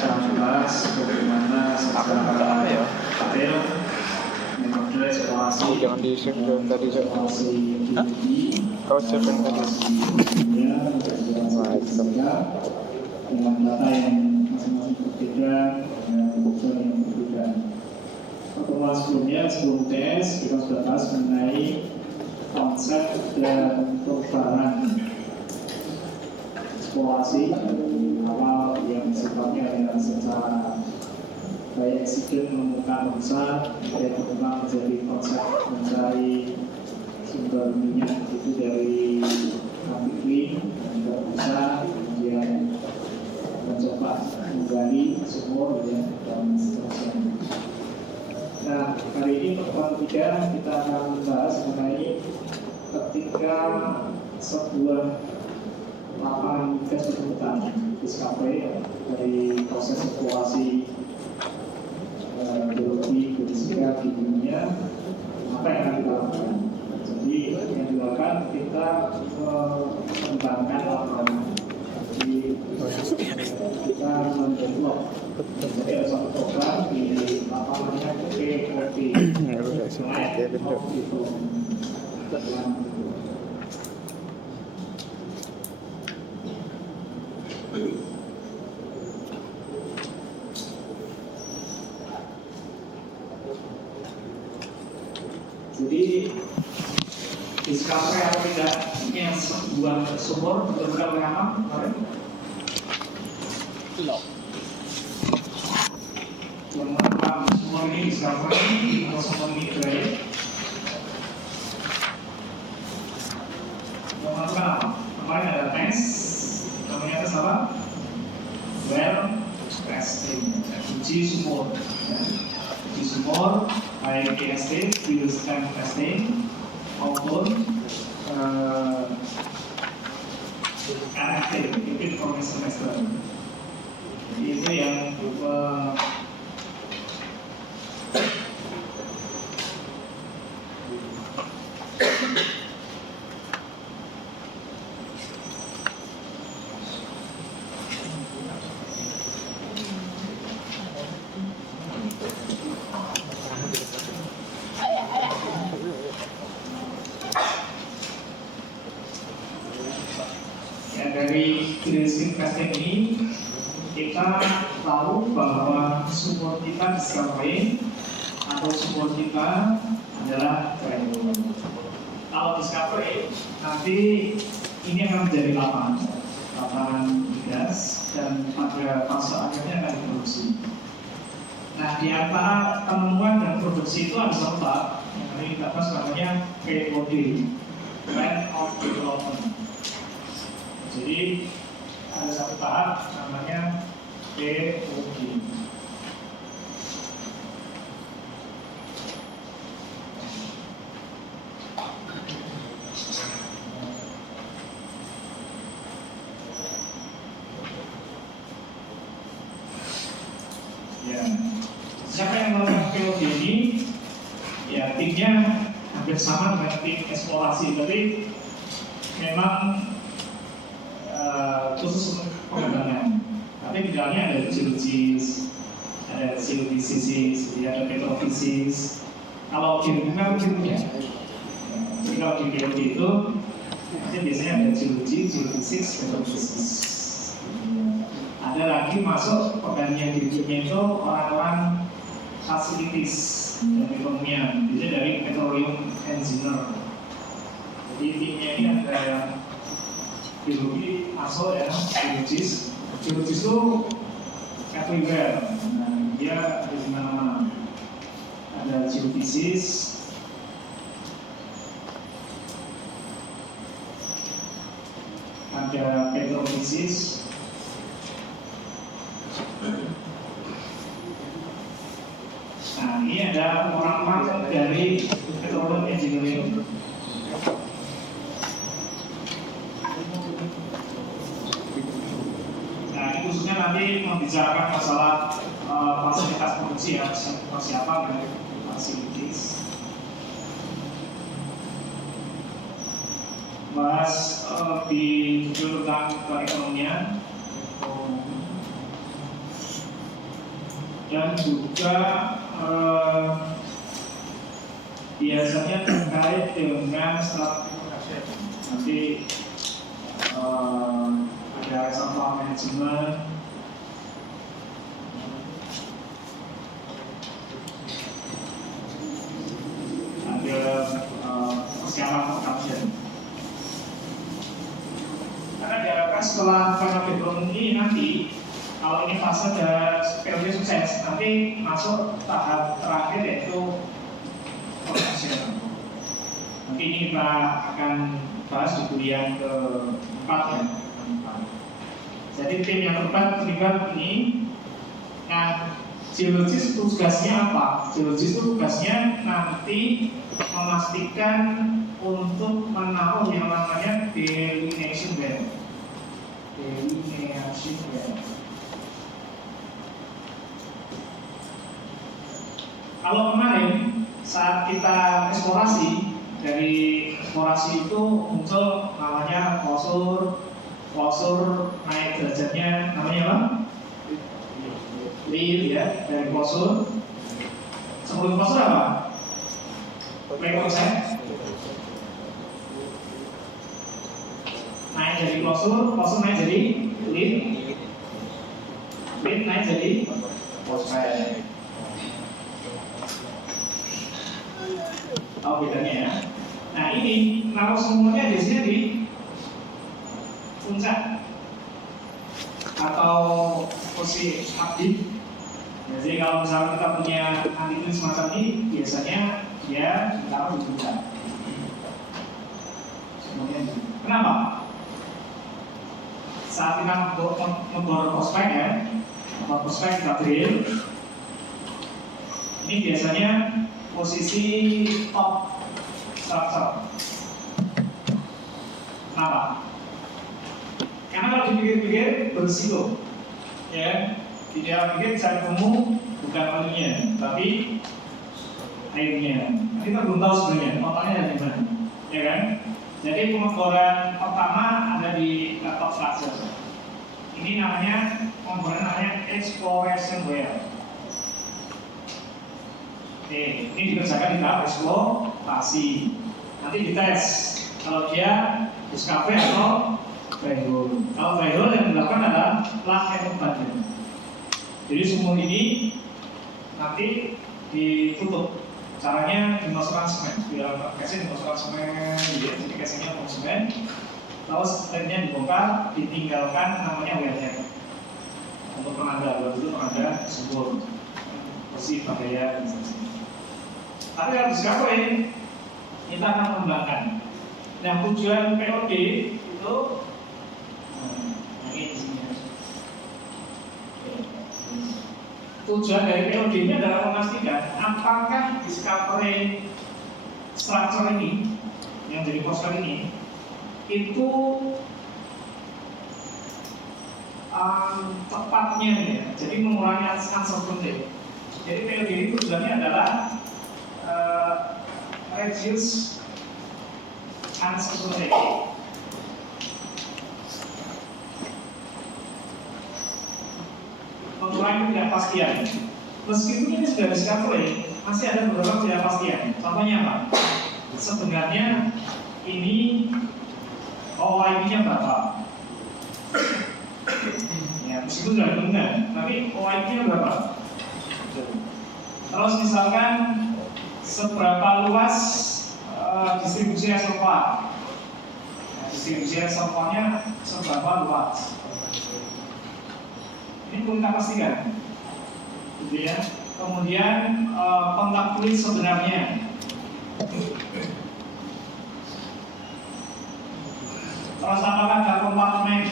membahas bagaimana secara detail metode eksplorasi jangan di share tadi kau share tadi dengan data yang masing-masing berbeda dengan kebutuhan yang berbeda. Pertemuan sebelumnya sebelum UTS kita sudah bahas mengenai konsep dan perubahan eksplorasi awal yang sifatnya adalah secara baik eksiden menemukan besar dan berkembang menjadi konsep mencari sumber minyak itu dari Afrika dan juga bisa kemudian mencoba menggali sumur ya, dan seterusnya. Nah, kali ini pertemuan ketiga kita akan membahas mengenai ketika sebuah lapangan gas ditemukan discovery dari proses eksplorasi geologi, geofisika di dunia, apa yang akan kita lakukan? Jadi yang dilakukan kita mengembangkan lapangan. Jadi kita mendevelop. Jadi ada satu program di lapangannya POP. Jadi discovery atau tidaknya sebuah sumur ditemukan oleh apa kemarin? Yang mana sumur ini discovery atau sumur ini dari? Yang mana apa? Kemarin ada tes, namanya tes apa? Well testing, uji sumur. Uji sumur, baik PST, field strength testing, maupun RFT, Rapid Formation Tester. Jadi itu yang dari grading testing ini kita tahu bahwa sumur kita discovery atau sumur kita adalah triangle. Kalau discovery nanti ini akan menjadi lapangan gas dan pada fase akhirnya akan diproduksi. Nah, di antara penemuan dan produksi itu ada satu tahap yang tadi kita bahas namanya POD, Plan of Development. Jadi ada satu tahap namanya POD. Ya, siapa yang melakukan POD ini? Ya, timnya hampir sama dengan tim eksplorasi, tapi memang khusus untuk pengembangan. Tapi di dalamnya ada geologis, ada geofisis, ada petrofisis. Kalau di lingkungan kimia, jadi kalau di POD itu nanti biasanya ada geologi, geofisis, petrofisis. Ada lagi masuk penggantian di kimia itu orang-orang fasilitis dan ekonomian, biasanya dari petroleum engineer. Jadi timnya ini ada geologi masuk ya, geologis itu everywhere. Nah, dia ada di mana-mana. Ada geofisis, ada petrofisis, nah ini ada orang-orang dari petroleum engineering. Khususnya nanti membicarakan masalah fasilitas produksi ya, persiapan dari fasilitas. Bahas di judul tentang perekonomian. dan juga biasanya terkait dengan strategi production. Nanti ada sampah manajemen, ada persiapan production. Karena diharapkan setelah final development ini nanti, kalau ini fase ada periode sukses, nanti masuk tahap terakhir yaitu production. Nanti ini kita akan bahas di kuliah ke-4 ya. Jadi tim yang terlibat ini, nah geologis tugasnya apa? Geologis itu tugasnya nanti memastikan untuk menaruh yang namanya delineation bed. Delineation bed. Kalau kemarin saat kita eksplorasi, dari eksplorasi itu muncul namanya klosur naik derajatnya namanya apa? Lead ya, dari klosur. Sebelum klosur apa? Prekonsen. Naik dari klosur naik jadi lead naik jadi prospek. Tahu bedanya ya? Nah ini naruh semuanya biasanya di puncak atau posisi aktif. Jadi kalau misalnya kita punya altitude semacam ini, biasanya dia ditaruh di puncak. Kenapa? Saat kita ngebor prospek ya, ngebor prospek kita drill, ini biasanya posisi top structure. Kenapa? Karena kalau dipikir-pikir berisiko, ya. Di dalam pikir saya ketemu bukan airnya, tapi airnya. Kita belum tahu sebenarnya totalnya dari mana, ya kan? Jadi pengeboran pertama ada di top structure. Ini namanya pengeboran namanya exploration well. Oke, ini dikerjakan di tahap eksplorasi. Nanti dites kalau dia discovery atau threshold. Kalau threshold yang dilakukan adalah lahan badan. Jadi sumur ini nanti ditutup. Caranya dimasukkan semen. Di dalam casing dimasukkan semen, jadi casingnya penuh semen. Terus lemnya dibongkar, ditinggalkan namanya wellhead. Untuk penanda, dulu penanda sumur bersih bahaya dan sebagainya. Tapi kalau discovery, kita akan mengembangkan. Nah tujuan POD itu ini di sini. Tujuan dari POD ini adalah memastikan apakah discovery structure ini yang jadi poster ini itu tepatnya ya, jadi mengurangi uncertainty. Jadi POD ini tujuannya adalah reduce uncertainty. Mengurangi ketidakpastian. Meskipun ini sudah discovery, masih ada beberapa ketidakpastian. Contohnya apa? Sebenarnya ini OIP-nya berapa? Ya, meskipun sudah ditemukan, tapi OIP-nya berapa? Terus misalkan seberapa luas distribusi reservoir? Distribusi reservoirnya seberapa luas? Ini perlu kita pastikan, gitu ya. Kemudian kontak fluid sebenarnya. Terus apakah ada kompartemen?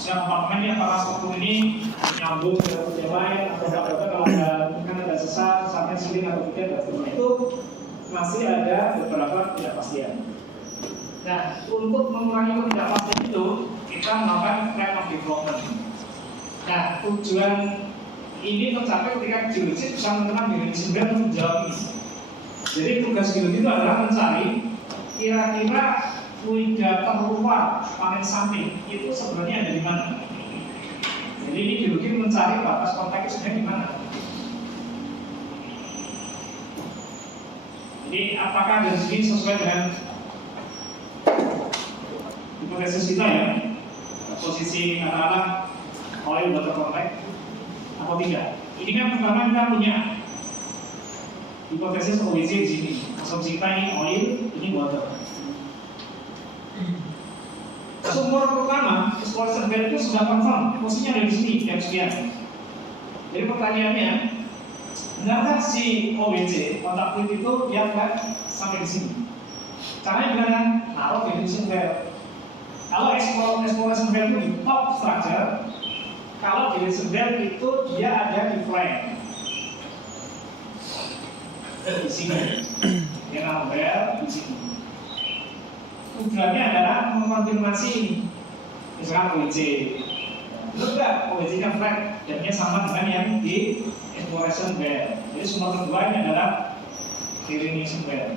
Kompartemen ini apakah struktur ini nyambung ke yang lain atau tidak? Kalau ada sesar, sampai seling atau tidak, dan itu masih ada beberapa ketidakpastian. Nah, untuk mengurangi ketidakpastian itu, kita melakukan plan of development. Nah, tujuan ini tercapai ketika geologis bisa menemukan diri sendiri untuk menjawab ini. Jadi tugas geologi itu adalah mencari kira-kira fluida terluar paling samping itu sebenarnya ada di mana. Jadi ini biologi mencari batas kontak itu sebenarnya gimana. Jadi apakah dari sini sesuai dengan hipotesis kita ya, posisi katakanlah oil water contact atau tidak? Ini kan pertama kita punya hipotesis OWC di sini. Asumsi kita ini oil, ini water. Sumber pertama, exploration well itu sudah confirm, posisinya ada di sini, jam sekian. Jadi pertanyaannya, benarkah si OWC, kontak fluid itu dia akan sampai di sini? Caranya gimana? Naruh definition well. Kalau exploration well itu di top structure, kalau definition well itu dia ada di flank. Di sini, dia naruh well di sini. Tujuannya adalah mengkonfirmasi misalkan OWC. Betul nggak? OWC kan flat, jamnya sama dengan yang di exploration well. Jadi sumber kedua ini adalah delineation well.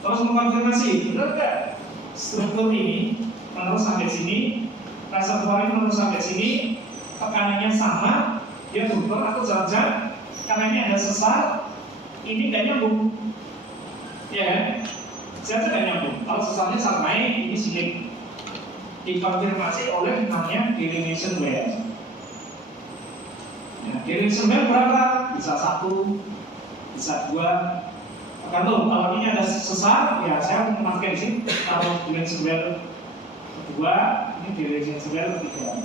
Terus mengkonfirmasi, betul nggak? Struktur ini menerus sampai sini, reservoir ini menerus sampai sini, tekanannya sama, dia berubah atau jalan-jalan karena ini ada sesar, ini nggak nyambung. Ya kan? Saya tidak nyambung. Kalau sesarnya saat naik, ini silik. Dikonfirmasi oleh namanya delineation well. Nah, delineation well berapa? Bisa 1, bisa 2. Tergantung. Kalau ini ada sesar, ya saya memakai di sini. Kalau delineation well kedua, ini delineation well ketiga.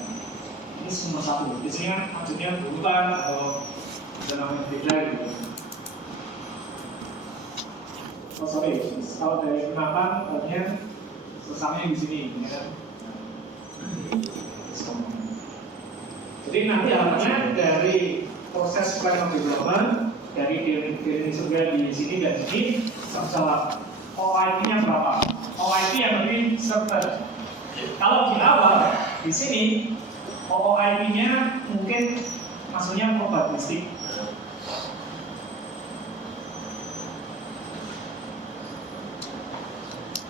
Ini nomor 1. Di sini kan maksudnya bukan atau ada namanya beda gitu. Oh sorry, kalau dari penampan artinya sesarnya di sini, ya kan? Jadi nanti harapannya dari proses plan of development dari delineation well di sini dan sini salah OIP-nya berapa? OIP yang lebih certain. Kalau di awal di sini OIP-nya mungkin maksudnya probabilistik.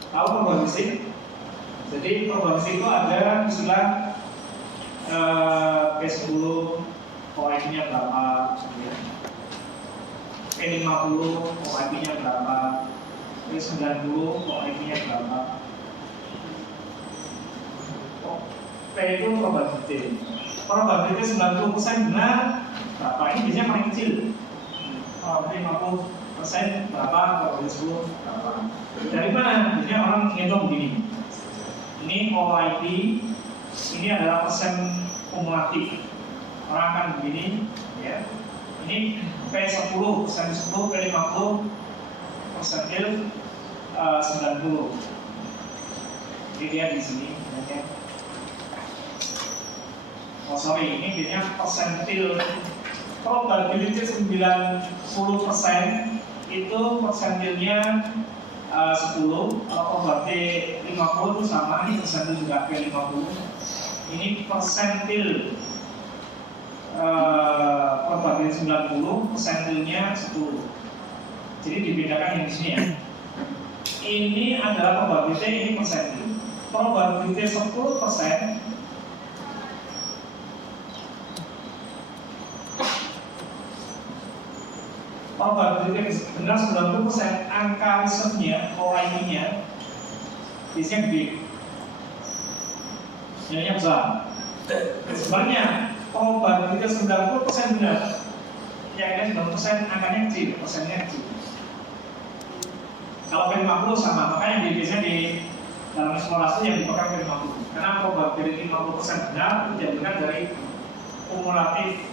Tahu probabilistik? Jadi probabilistik itu ada istilah P10 OIP-nya berapa, P50 OIP-nya berapa, P90 OIP-nya berapa. P itu probability. Probability 90% benar berapa? Ini biasanya paling kecil. 50% berapa, probability 10 berapa. Dari mana? Biasanya orang ngitung begini. Ini OIP, ini adalah persen kumulatif. Orang akan begini, ya. Ini P10, persen 10, P50, persentil 90. Jadi dia di sini, ya. Oh sorry, ini biasanya persentil. Probability 90% itu persentilnya 10, probability 50 itu sama, ini persentil juga P50. Ini persentil probability 90, persentilnya 10. Jadi dibedakan yang di sini ya. Ini adalah probability, ini persentil. Probability 10%. Probability benar 90%, angka risetnya, OIP-nya biasanya gede, nilainya besar. Sebenarnya probability 90% benar, yang 90% angkanya kecil, persennya kecil. Kalau P50 sama, makanya biasanya di dalam eksplorasi yang dipakai P50, karena probability 50% benar dijadikan dari kumulatif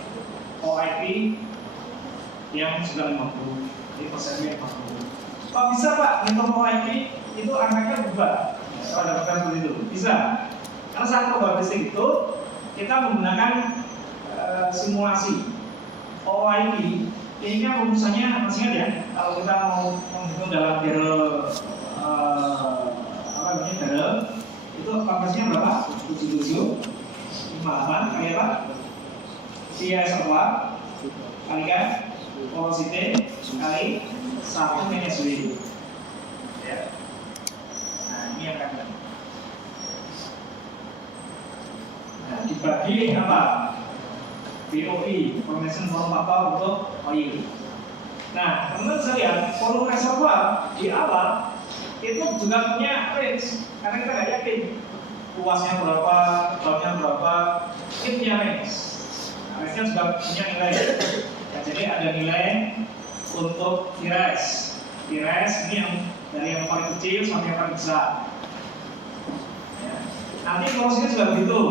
OIP yang sudah 50, jadi persennya 50. Kok bisa Pak, ngitung OIP itu angkanya berubah? Kalau ada pertanyaan itu, bisa. Karena saat probabilistik itu kita menggunakan simulasi OIP. Ini kan rumusannya masih ingat ya? Kalau kita mau menghitung dalam barrel barrel itu kapasitasnya berapa? 77, 58 kali apa? Cia serba kalikan velocity kali 1 minus W. Ya. Nah, ini yang akan. bagi apa? BOI, Formation Volume Factor untuk oil. Nah, teman-teman saya lihat volume reservoir di awal itu juga punya range, karena kita nggak yakin luasnya berapa, dalamnya berapa, ini punya range. Nah, range-nya juga punya nilai. Ya, jadi ada nilai untuk Vires. Vires ini yang dari yang paling kecil sampai yang paling besar. Ya. Nanti porosinya juga begitu.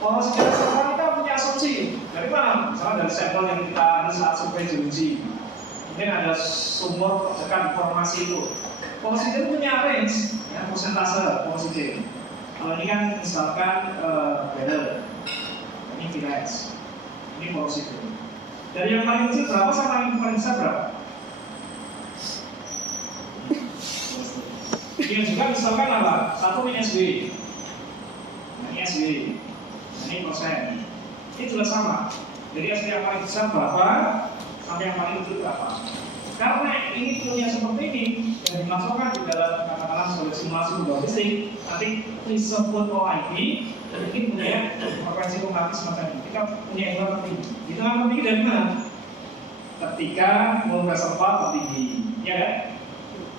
Porosi reservoir kita punya asumsi dari mana? Misalnya dari sampel yang kita ada saat survei geologi. Mungkin ada sumber terdekat informasi itu. Porosi itu punya range, ya, persentase porosi. Kalau ini kan misalkan better, ini Vires, ini porosi. Dari yang paling kecil berapa sampai yang paling besar berapa? Ini juga misalkan apa? Satu ini SW, ini SW. Ini persen, ini juga sama. Jadi SW yang paling besar berapa, sampai yang paling kecil berapa. Karena ini punya seperti ini dan dimasukkan di dalam katakanlah sebagai simulasi probabilistik, nanti disebut OIP, mungkin punya frekuensi kumulatif semacam ini. Kita punya hitungan tertinggi. Hitungan tertinggi dari mana? Ketika volume reservoir tertinggi, ya kan?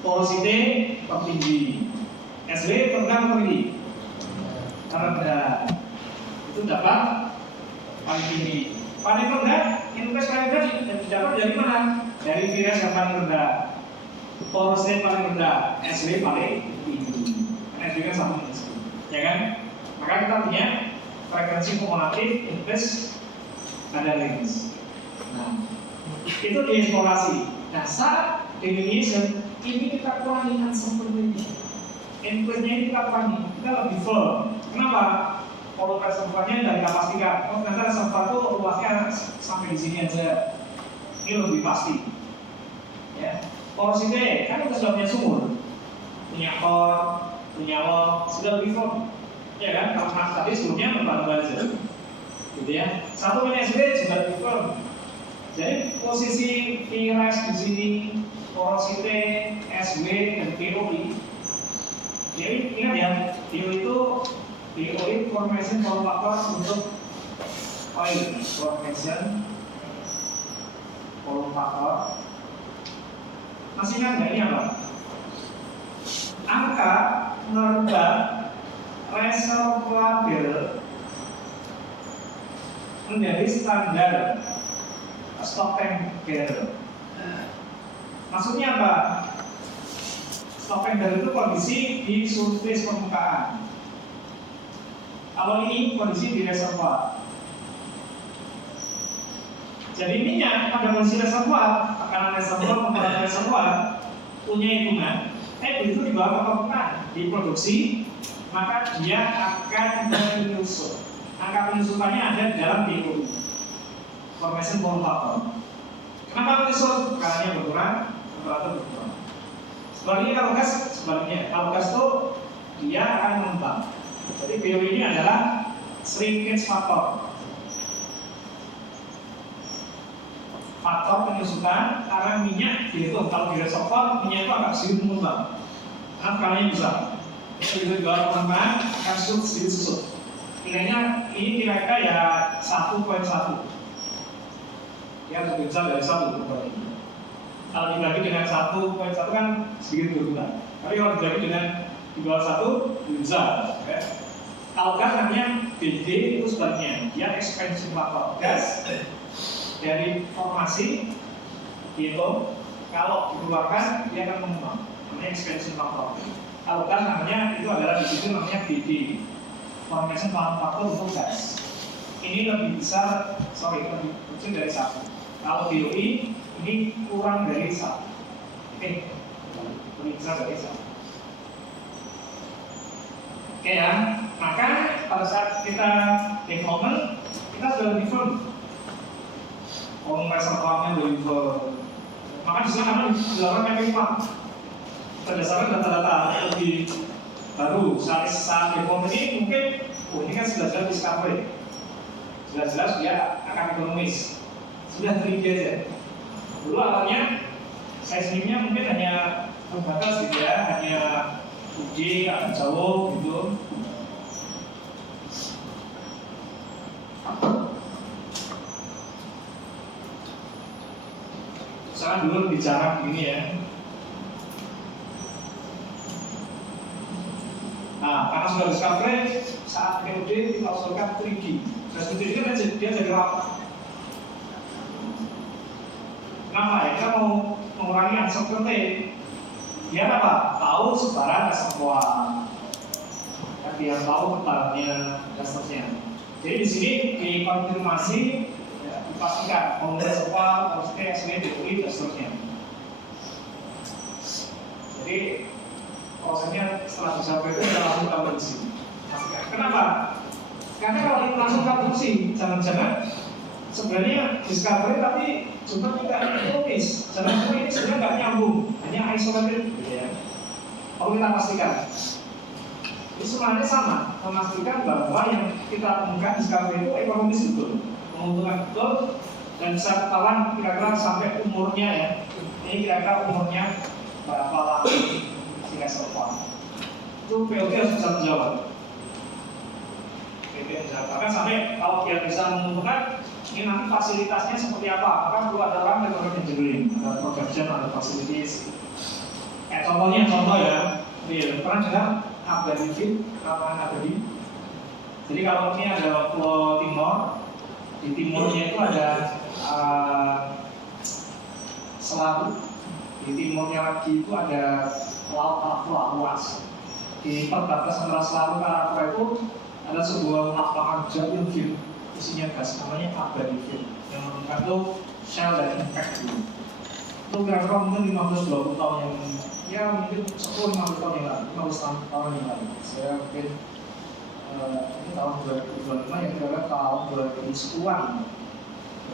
Porosity tertinggi, SW terendah tertinggi, rendah. Itu dapat paling tinggi. Paling rendah, input paling rendah didapat dari mana? Dari Vires yang paling rendah, porosity paling rendah, SW paling tinggi. Karena SW kan sama dengan SW, ya kan? Maka kita punya frekuensi kumulatif, input ada range. Nah, itu di eksplorasi. Nah, saat delineation ini kita kurangi seperti ini. Inputnya ini kita kurangi, kita lebih firm. Kenapa? Kalau reservoirnya tidak kita pastikan, ternyata reservoir itu luasnya sampai di sini aja, ini lebih pasti. Ya, porosity kan kita sudah punya sumur, punya core, punya log, sudah lebih firm, ya kan? Kalau tadi sebelumnya membahas aja, gitu ya. Satu SW juga lebih firm. Jadi posisi Vires di sini, porosity, SW dan POI. Jadi ingat ya, POI formation volume factor untuk oil, formation volume factor. Masih ingat nggak ini apa? Angka merubah reservoir menjadi standar Stockton barrel. Maksudnya apa? Stockton barrel itu kondisi di surface permukaan. Kalau ini kondisi di reservoir. Jadi minyak pada kondisi reservoir, tekanan reservoir, temperatur reservoir punya hitungan. Begitu dibawa ke permukaan, diproduksi, maka dia akan menyusut. Angka penyusutannya ada dalam DOI, formation volume factor. Kenapa menyusut? Karena berkurang, temperatur berkurang. Sebaliknya kalau gas, kalau gas itu dia akan mengembang. Jadi BOI ini adalah shrinkage factor. Faktor penyusutan karena minyak dihitung. Kalau di reservoir minyak itu agak sedikit mengembang karena tekanannya besar. Ini bisa dibawa ke permukaan akan sedikit susut. Nilainya ini kira-kira ya 1,1. Ya lebih besar dari 1. Kalau dibagi dengan 1,1 kan sedikit berkurang. Tapi kalau dibagi dengan di bawah 1 lebih besar. Ya. Kalau gas namanya BD itu sebaliknya, dia expansion factor gas dari formasi dihitung, kalau dikeluarkan dia akan mengembang, namanya expansion factor. Kalau gas namanya itu adalah di situ namanya BD, formation factor untuk gas. Ini lebih besar, lebih kecil dari 1. Kalau BOI ini kurang dari 1. Oke, lebih besar dari 1. Oke ya, maka pada saat kita development kita sudah lebih firm. Volume reservoirnya lebih firm. Maka di sana dilakukan MP4 berdasarkan data-data lebih baru. Saat development ini mungkin, ini kan sudah jelas discovery, jelas-jelas dia akan ekonomis, sudah 3D aja. Dulu awalnya seismiknya mungkin hanya terbatas gitu ya, hanya uji agak jauh gitu. Karena dulu lebih jarang begini ya. Nah, karena sudah discovery, saat POD diusulkan 3D. Dan 3D kan dia jadi rapat. Kenapa ya? Kita mau mengurangi uncertainty. Biar apa? Tahu sebaran reservoir. Biar tahu petarannya dan seterusnya. Jadi di sini dikonfirmasi, ya, dipastikan mau reservoir, maksudnya SW, DOI dan seterusnya. Jadi prosesnya setelah bisa itu sudah langsung produksi. Kenapa? Karena kalau ini langsung produksi, jangan-jangan sebenarnya discovery tapi juga tidak logis. Jangan-jangan ini sebenarnya nggak nyambung, hanya isolated, gitu ya. Perlu kita pastikan. Ini semuanya sama, memastikan bahwa yang kita temukan discovery itu ekonomis betul, menguntungkan betul, dan bisa ketahuan kira-kira sampai umurnya ya. Ini kira-kira umurnya berapa lama? Reservoir itu POT harus bisa menjawab. Bahkan sampai kalau dia bisa menentukan ini nanti fasilitasnya seperti apa, maka perlu ada orang yang melakukan engineering, ada production, ada facilities. Contoh ya, pernah dengar abadi fit, lapangan abadi. Jadi kalau ini ada pulau timur, di timurnya itu ada selalu, di timurnya lagi itu ada laut Arafura luas. Di perbatasan antara Selaru ke Arafura itu ada sebuah lapangan giant field isinya gas, namanya abadi field yang menunjukkan itu shell dan impact dulu. Itu kira-kira mungkin 15-20 tahun yang ya mungkin 10-15 tahun yang lalu, 15 tahun yang lalu. Saya mungkin ini tahun 2025 yang kira-kira tahun 2010-an,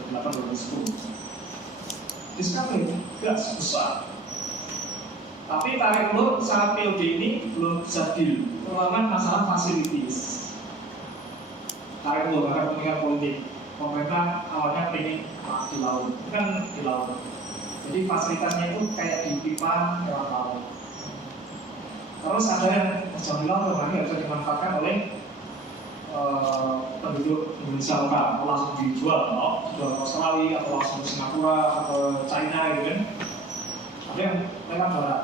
2008-2010. Discovery gas besar. Tapi tarik ulur saat POD ini belum bisa deal, terutama masalah facilities. Tarik ulur karena kepentingan politik. Pemerintah awalnya pengen di laut, kan di laut. Jadi fasilitasnya itu kayak di pipa lewat laut. Terus ada yang jauh di laut, yang bisa dimanfaatkan oleh penduduk Indonesia lokal, langsung dijual, jual ke Australia atau langsung ke Singapura atau China gitu kan. Ada yang lewat darat,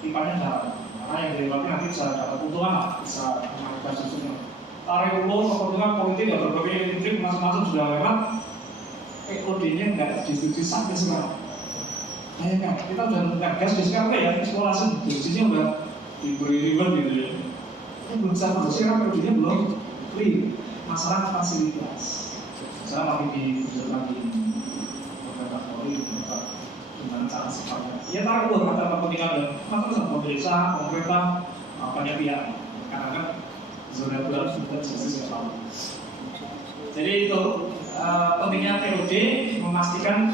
pipanya darat, karena yang dari nanti bisa dapat keuntungan lah, bisa mengalihkan susunya. Tarik ulur, kepentingan politik ya berbagai intrik masing-masing sudah lewat. POD-nya nggak disetujui sampai sekarang. Bayangkan, kita udah menemukan gas di Singapura ya, eksplorasi produksinya udah diberi reward gitu ya. Ini belum bisa produksi karena POD-nya belum clear. Masalah fasilitas, saya lagi dibuat lagi beberapa kali gimana cara sifatnya. Ya tarik ulur antara kepentingan dan sama pemerintah, banyak pihak, karena kan zona bulan sudah selesai yang lalu. Jadi itu pentingnya POD memastikan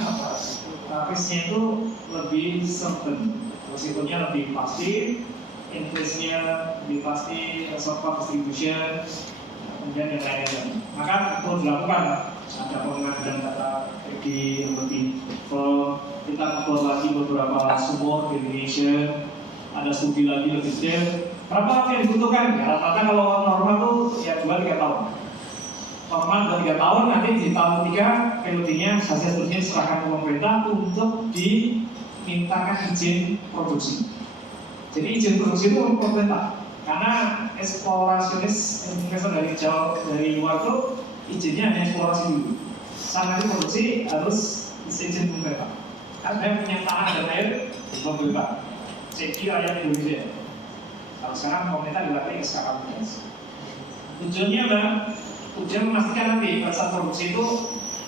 risknya itu lebih certain, risikonya lebih pasti, increase-nya lebih pasti, reservoir distribution, kemudian yang lain-lain. Maka perlu dilakukan ada pengambilan data di lebih full. Kita ngobrol lagi beberapa sumur di Indonesia, ada studi lagi lebih detail. Berapa yang dibutuhkan? Ya, rata-rata kalau normal tuh ya 2-3 tahun. Normal 2-3 tahun, nanti di tahun 3 POD-nya hasil studinya diserahkan ke pemerintah untuk dimintakan izin produksi. Jadi izin produksi itu pemerintah, karena eksplorasionis investor dari jauh dari luar itu izinnya hanya eksplorasi dulu. Saat nanti produksi harus izin pemerintah. Karena dia punya tanah dan air di pemerintah. Ceki rakyat Indonesia. Kalau sekarang pemerintah dilatih ke sekarang. Tujuannya adalah tujuan memastikan nanti pada saat produksi itu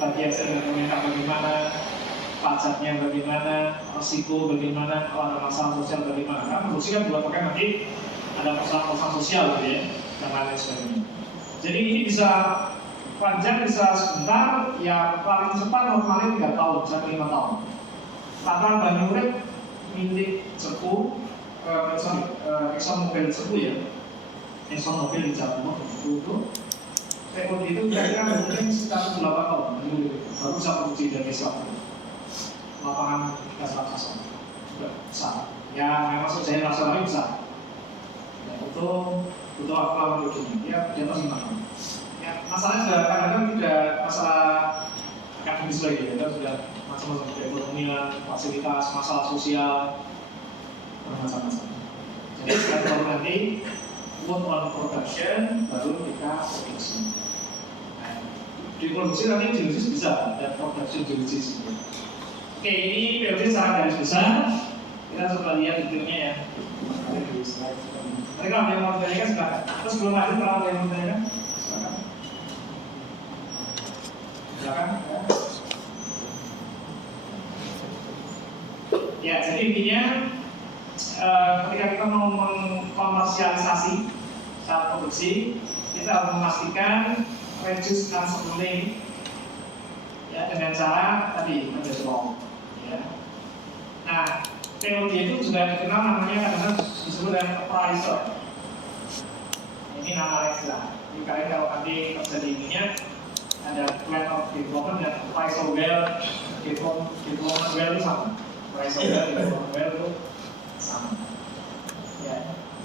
bagi hasil dengan pemerintah bagaimana, pajaknya bagaimana, risiko bagaimana, kalau ada masalah sosial bagaimana. Karena produksi kan juga pakai nanti ada masalah sosial gitu ya, dan lain sebagainya. Jadi ini bisa panjang, bisa sebentar, ya paling cepat normalnya 3 tahun sampai 5 tahun. Latar Banyu Urip milik Cepu, ExxonMobil Cepu ya, ExxonMobil di Jawa Timur itu POD itu kira-kira mungkin sekitar 8 tahun baru bisa produksi dari Islam. Lapangan gas raksasa sudah besar. Ya memang sejaya nasionalnya besar. Ya, butuh waktu lama produksinya. Ya di atas 5 tahun. Ya masalahnya sudah kadang-kadang tidak masalah akademis lagi ya, sudah macam-macam keekonomian, fasilitas, masalah sosial, macam-macam. Jadi setelah nanti work on production baru kita produksi. Nah, di produksi nanti genesis bisa ada production genesis. Oke, ini POD secara garis besar. Kita coba lihat detailnya ya. Mereka ada yang mau bertanyakan silakan. Terus belum lanjut kalau ada yang mau bertanyakan silakan. Silakan. Ya, jadi intinya ketika kita mau mengkomersialisasi saat produksi, kita harus memastikan reduce uncertainty ya, dengan cara tadi mendevelop. Ya. Nah, teori itu juga dikenal namanya kadang-kadang disebut dengan appraiser. Ini nama istilah. Jadi kalian kalau nanti kerja di ininya ada plan of development dan appraisal well, development well itu sama. Appraisal well, development well itu sama. Ya,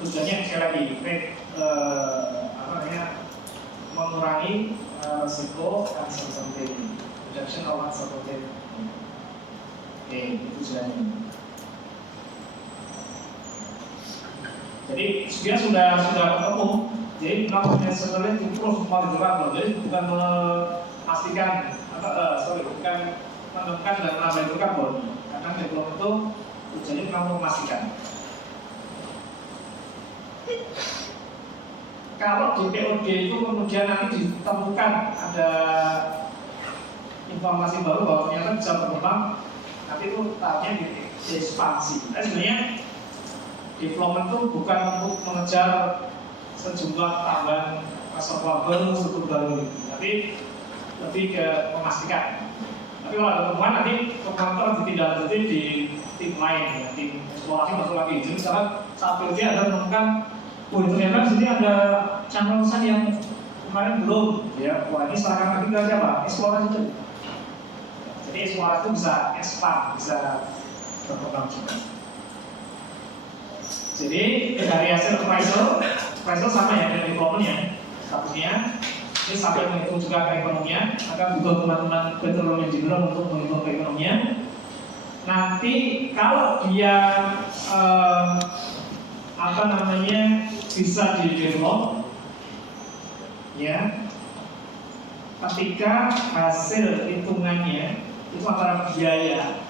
tujuannya sekali lagi, mengurangi risiko uncertainty, reduction of uncertainty. Oke, itu tujuannya. Jadi dia sudah ketemu. Jadi namanya sebenarnya improve molecular, jadi bukan memastikan bukan menemukan dan menambah karbon. Karena development itu tujuannya memang memastikan. Kalau di POD itu kemudian nanti ditemukan ada informasi baru bahwa ternyata bisa berkembang, nanti itu tahapnya di ekspansi. Nah, sebenarnya development itu bukan untuk mengejar sejumlah tambahan reservoir baru, struktur baru, tapi lebih ke memastikan. Tapi kalau ada temuan nanti koordinator ditindaklanjuti di tim lain, ya, tim eksplorasi masuk lagi. Jadi misalkan saat POD ada menemukan, ternyata di sini ada channel yang kemarin belum, ya. Wah, ini serahkan lagi ke siapa? Eksplorasi itu. Jadi eksplorasi itu bisa expand, bisa berkembang juga. Jadi dari hasil appraisal sama ya dengan development ya, statusnya. Ini sampai menghitung juga keekonomian, akan butuh teman-teman petroleum engineer untuk menghitung keekonomian. Nanti kalau dia bisa di-develop, ya, ketika hasil hitungannya itu antara biaya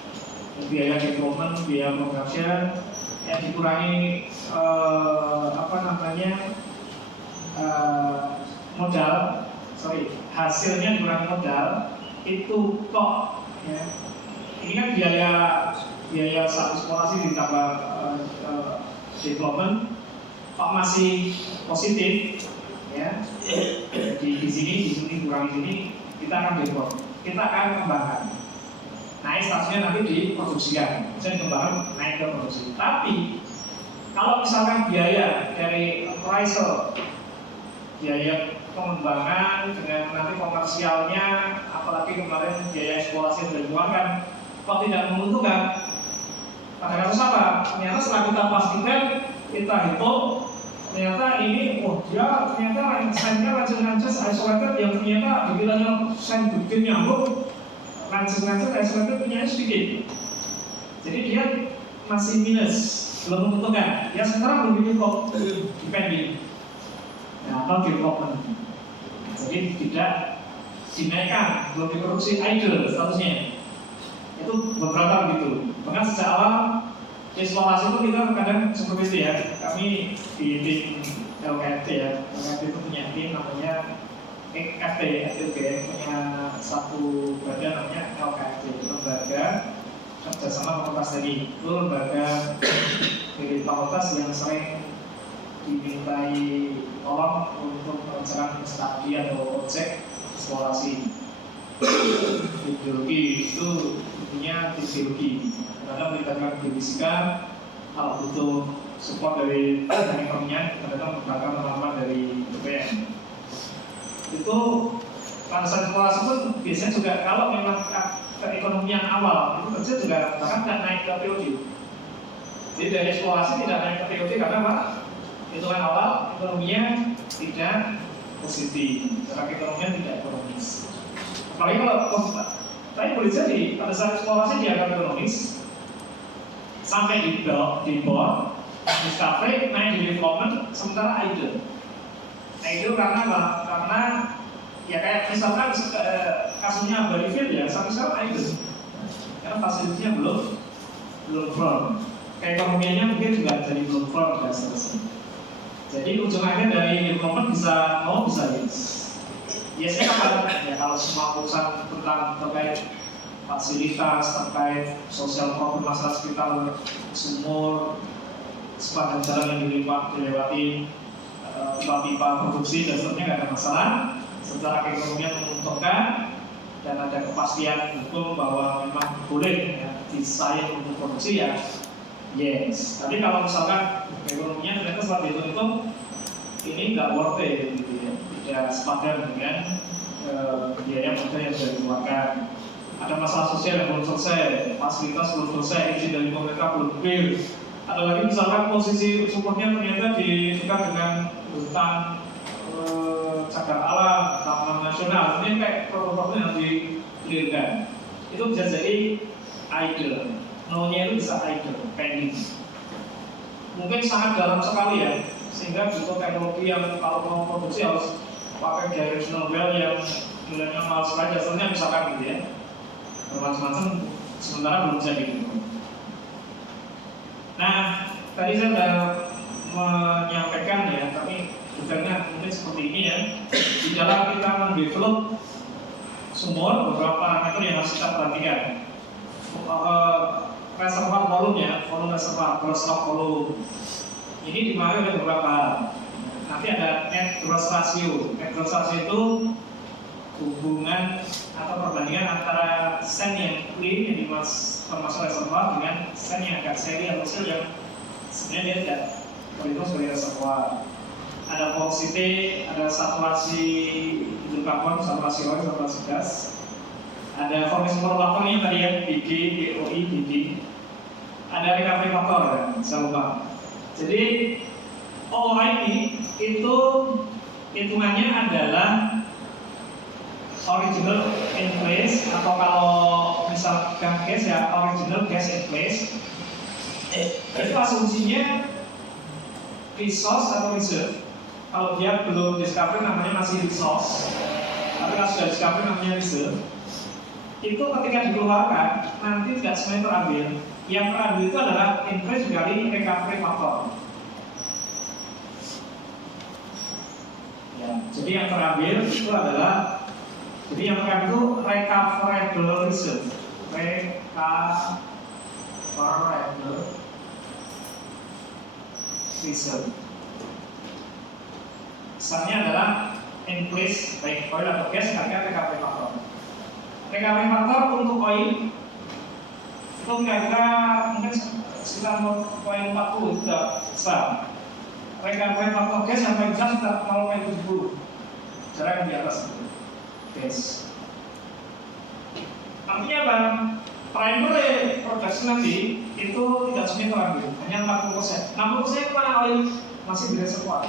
development, biaya production yang dikurangi hasilnya dikurangi modal itu kok ya, ini kan biaya satu eksplorasi ditambah development kok masih positif ya, di sini kurang di sini, kita akan develop, kita akan kembangkan. Naik statusnya nanti diproduksikan, misalnya kembangkan naik ke produksi. Tapi kalau misalkan biaya dari appraisal, biaya pengembangan dengan nanti komersialnya, apalagi kemarin biaya eksplorasi yang dikeluarkan, kok tidak menguntungkan, pada kasus apa? Ternyata setelah kita pastikan, kita hitung, ternyata ini, dia ternyata sennya lanjut isolated yang ternyata dibilangnya sen bikin nyambung, lanjut isolated punya sedikit, jadi dia masih minus, belum menguntungkan. Ya sekarang belum cukup, depending. Nah, atau development. Jadi tidak dinaikkan, belum diproduksi idle statusnya. Itu beberapa begitu. Bahkan sejak awal eksplorasi itu kita kadang seperti itu ya. Kami di tim LKFT ya, LKFT itu punya tim namanya FT punya satu badan namanya LKFT, lembaga kerjasama fakultas tadi. Itu lembaga dari fakultas yang sering dimintai tolong untuk merencanakan studi atau proyek eksplorasi. Biologi itu punya fisiologi, kadang melibatkan geofisika. Kalau butuh support dari ekonominya, kadang menggunakan teman-teman dari UPN. Itu pada saat eksplorasi pun biasanya juga kalau memang keekonomian awal itu kerja juga bahkan tidak naik ke POD. Jadi dari eksplorasi tidak naik ke POD karena apa? Hitungan awal ekonominya tidak positif, secara ekonominya tidak ekonomis. Apalagi kalau Tapi boleh jadi pada saat eksplorasi dianggap ekonomis sampai di board, discovery, naik di development, sementara idle. Idle karena apa? Karena ya kayak misalkan kasusnya Bodyfield ya, sampai sekarang idle. Karena fasilitasnya belum firm. Keekonomiannya mungkin juga jadi belum firm dan seterusnya. Jadi ujung akhir dari development bisa no, bisa yes. Biasanya apa? Ya kalau semua urusan tentang terkait fasilitas, terkait sosial problem masalah sekitar sumur, sepanjang jalan yang dilewati pipa-pipa produksi dan seterusnya nggak ada masalah. Secara keekonomian menguntungkan dan ada kepastian hukum bahwa memang boleh ya, desain untuk produksi ya yes. Tapi kalau misalkan ekonominya ternyata setelah dihitung ini nggak worth it gitu ya, tidak sepadan dengan biaya modal yang sudah dikeluarkan. Ada masalah sosial yang belum selesai, fasilitas belum selesai, izin dari pemerintah belum clear. Ada lagi misalkan posisi sumurnya ternyata ditukar dengan hutan cagar alam, taman nasional, ini kayak protokol yang di-clearkan. Itu bisa jadi idle, no-nya itu bisa idle, pending. Mungkin sangat dalam sekali ya, sehingga butuh teknologi yang kalau mau produksi harus pakai directional well yang nilainya mahal sekali, dasarnya misalkan gitu ya, bermacam-macam, sementara belum bisa gitu. Nah, tadi saya sudah menyampaikan ya, tapi detailnya mungkin seperti ini ya. Di dalam kita mendevelop sumur, beberapa parameter yang harus kita perhatikan. Reservoir volume reservoir, gross stock volume. Ini dipengaruhi oleh beberapa hal. Nanti ada net gross ratio. Net gross ratio itu hubungan atau perbandingan antara sand yang clean yang termasuk reservoir dengan sand yang agak seri atau sil yang sebenarnya dia tidak terhitung sebagai reservoir. Ada porosity, ada saturasi hidrokarbon, saturasi oil, saturasi gas. Ada formation faktornya tadi ya, BG, BOI, BD. Ada recovery factor ya, saya lupa. Jadi OIP itu hitungannya adalah original in place, atau kalau misalkan gas ya original gas in place. Itu asumsinya resource atau reserve. Kalau dia belum discovery namanya masih resource, tapi kalau sudah discovery namanya reserve. Itu ketika dikeluarkan nanti tidak semuanya terambil. Yang terambil itu adalah increase dari recovery factor. Ya, jadi yang terambil itu adalah, jadi yang terambil itu recoverable reserve. Recoverable reserve. Misalnya adalah in place baik oil atau gas, harga recovery factor. Recovery factor untuk oil itu kira-kira mungkin sekitar 0,40 sudah besar. Recovery factor gas sampai gas sudah 0,70, jarak di atas itu gas. Artinya apa? Primary production nanti itu tidak semuanya terambil, hanya 40%. 60% itu mana oil masih di reservoir.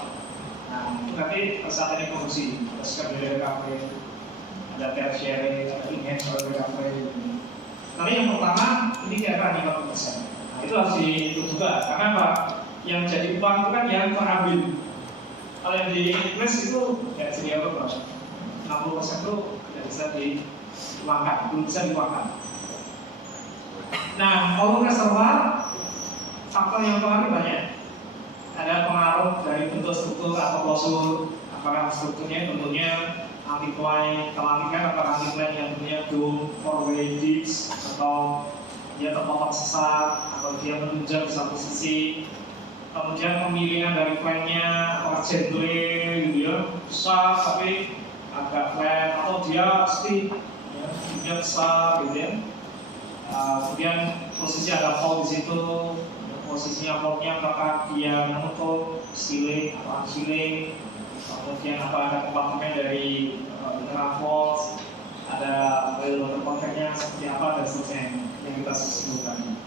Nah, itu nanti saat ini produksi, ada secondary recovery, ada tertiary, ada enhanced oil recovery. Tapi yang pertama ini kira-kira 50%. Nah, itu harus dihitung juga. Karena apa? Yang jadi uang itu kan yang terambil. Kalau yang di invest itu ya jadi apa? 60% itu tidak bisa diuangkan, belum bisa diuangkan. Nah, volume reservoir faktor yang pengaruh banyak. Ada pengaruh dari bentuk struktur atau klosur, apakah strukturnya bentuknya anti-cline, kalau anti-cline apakah anti-cline yang bentuknya dome, four-way dips, atau dia terpotong sesat, atau dia menunjang di satu sisi. Kemudian pemilihan dari cline-nya apakah gentle gitu ya, besar tapi agak flat, atau dia stiff, ya, dia besar gitu ya. Kemudian posisi ada fault di situ. Posisinya faultnya apakah dia menutup, sealing atau unsealing, kemudian apa ada kompartemen dari internal fault, ada oil water contactnya seperti apa dan seterusnya yang kita sebutkan.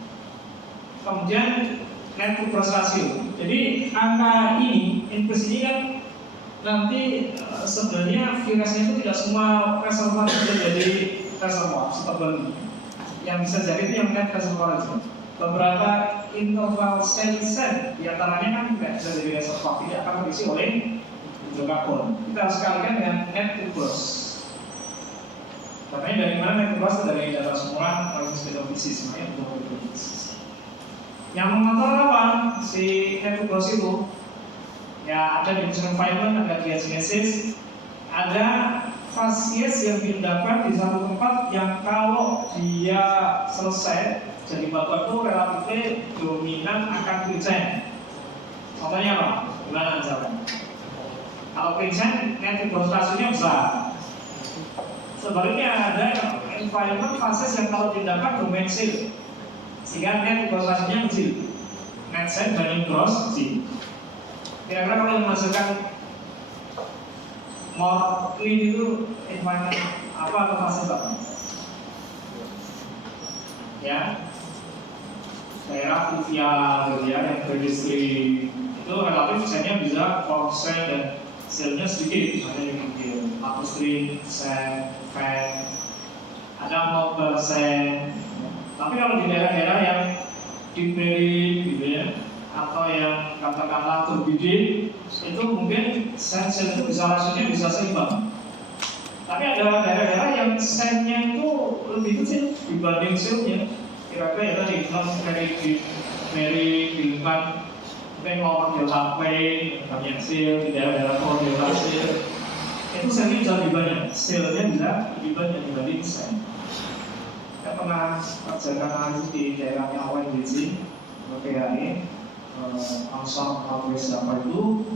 Kemudian net to gross ratio. Jadi angka ini, input ini kan nanti sebenarnya virusnya itu tidak semua reservoir bisa jadi reservoir setebal ini. Yang bisa jadi itu yang net reservoir aja. Beberapa interval sel di antaranya kan tidak bisa jadi reservoir, tidak akan terisi oleh hidrokarbon. Kita harus kalikan dengan net tuberous. Katanya dari mana net tuberous? Dari data semula proses hidrofisis, makanya hidrofisis. Yang mengontrol apa si net tuberous itu? Ya ada diffusion confinement, ada diagenesis, ada fasies yang didapat di satu tempat yang kalau dia selesai jadi batu relatifnya dominan akan quiescent. Contohnya apa? Gimana misalkan? Kalau quiescent, net tuberosnya besar. Sebaliknya ada environment fases yang kalau didapat domain seal, sehingga net tuberosnya kecil. Net size banding gross kecil. Kira-kira kalau yang menghasilkan more clean itu environment apa atau fase apa? Ya, daerah fluvial gitu ya, yang berindustri itu relatif misalnya bisa konsen dan selnya sedikit, misalnya yang mungkin upstream, sand, fan, ada mobile sand. Tapi kalau di daerah-daerah yang diberi gitu ya, atau yang katakanlah turbidin, itu mungkin sel itu bisa rasionya bisa seimbang. Tapi ada daerah-daerah yang sandnya itu lebih kecil dibanding selnya. Kira-kira ya tadi dari Bilkan, mungkin ngomong delta P, banyak sel di daerah-daerah core delta sel, itu selnya bisa lebih banyak, selnya bisa lebih banyak dibanding sel. Saya pernah kerjakan analisis di daerahnya ONGC, PKI. Ansar Always apa itu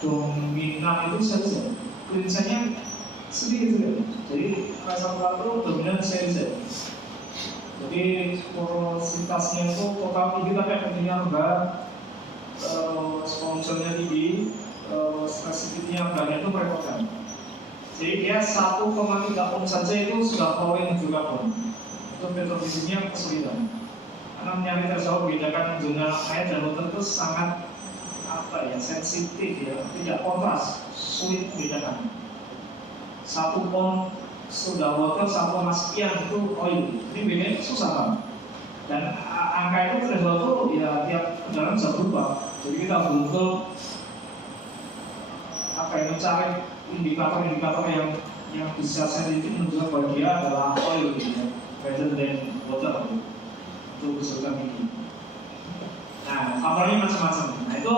dominan itu sel-sel, tulisannya sedikit saja. Jadi reservoir itu dominan sel-sel. Jadi porositasnya itu total tinggi tapi efektifnya rendah, sponsornya tinggi, spesifiknya rendahnya itu merepotkan. Jadi dia 1,3 ohm saja itu sudah flowing juga pun. Itu petrofisisnya kesulitan. Karena menyari tersebut membedakan zona air dan water itu sangat sensitif ya, tidak kontras, sulit membedakan. 1 ohm sudah water, 1 sekian itu oil, ini bedanya susah kan? Dan angka itu threshold itu ya tiap kendaraan bisa berubah. Jadi kita betul mencari indikator-indikator yang bisa sensitif menunjukkan bahwa dia adalah oil gitu ya, rather than water. Itu kesulitan ini. Nah, faktornya macam-macam. Nah, itu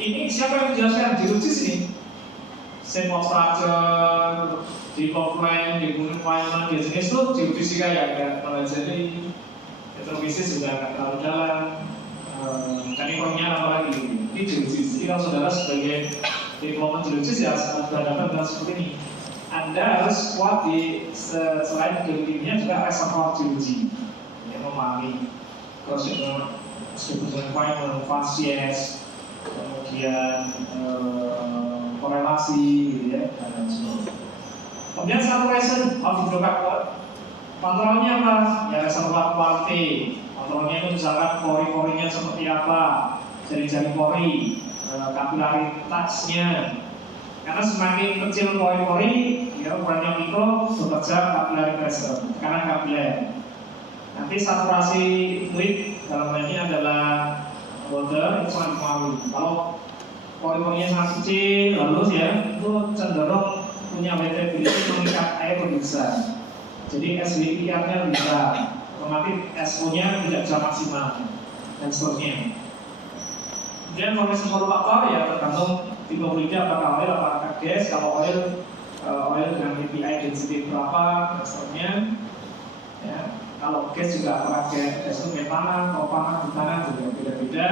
ini siapa yang menjelaskan? Geologis ini. Shape of structure, deep of land, deep environment, jenis itu geofisika ya, kayak jadi petrofisis juga nggak terlalu dalam. Canifornia apalagi ini geologis. Jadi kalau saudara sebagai diplomat geologis ya harus berhadapan dengan seperti ini. Anda harus kuat di selain geologinya juga reservoir geologi. Memahami prosedur environment, fasies, kemudian korelasi, gitu ya, dan sebagainya. Kemudian saturation of hydrocarbon, kontrolnya apa? Ya reservoir quality. Kontrolnya itu misalkan pori-porinya seperti apa, jari-jari pori, kapilaritasnya. Karena semakin kecil pori-pori, ya ukurannya mikro, bekerja kapilari pressure, tekanan kapiler. Nanti saturasi fluid dalam hal ini adalah water, itu sangat dipengaruhi. Kalau pori-porinya sangat kecil, halus ya, itu cenderung punya wettability mengikat air lebih besar. Jadi SWIR-nya lebih besar, otomatis SO-nya tidak bisa maksimal dan seterusnya. Kemudian formation faktor ya tergantung tipe fluidnya, apakah oil, apakah gas. Kalau oil dengan API density berapa, dan seterusnya. Ya. Kalau gas juga pakai gas itu metana, propana, butana juga beda-beda.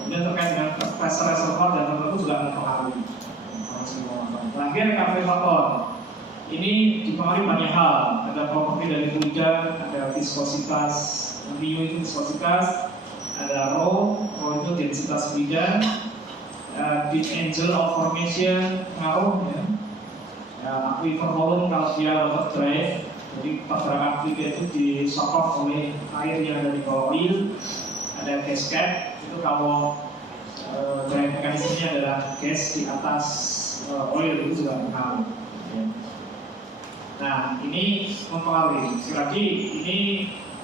Kemudian terkait dengan pressure reservoir dan tentu juga mempengaruhi. Terakhir recovery factor. Ini dipengaruhi banyak hal. Ada properti dari fluida, ada viskositas, mu itu viskositas, ada rho itu densitas fluida, deep angle of formation pengaruh ya. Aquifer volume kalau dia water drive. Jadi pergerakan fluid itu disokong oleh air yang ada di bawah oil. Ada gas cap, itu kalau drive mekanismenya adalah gas di atas oil, itu juga pengaruh. Nah, ini mempengaruhi. Sekali lagi, ini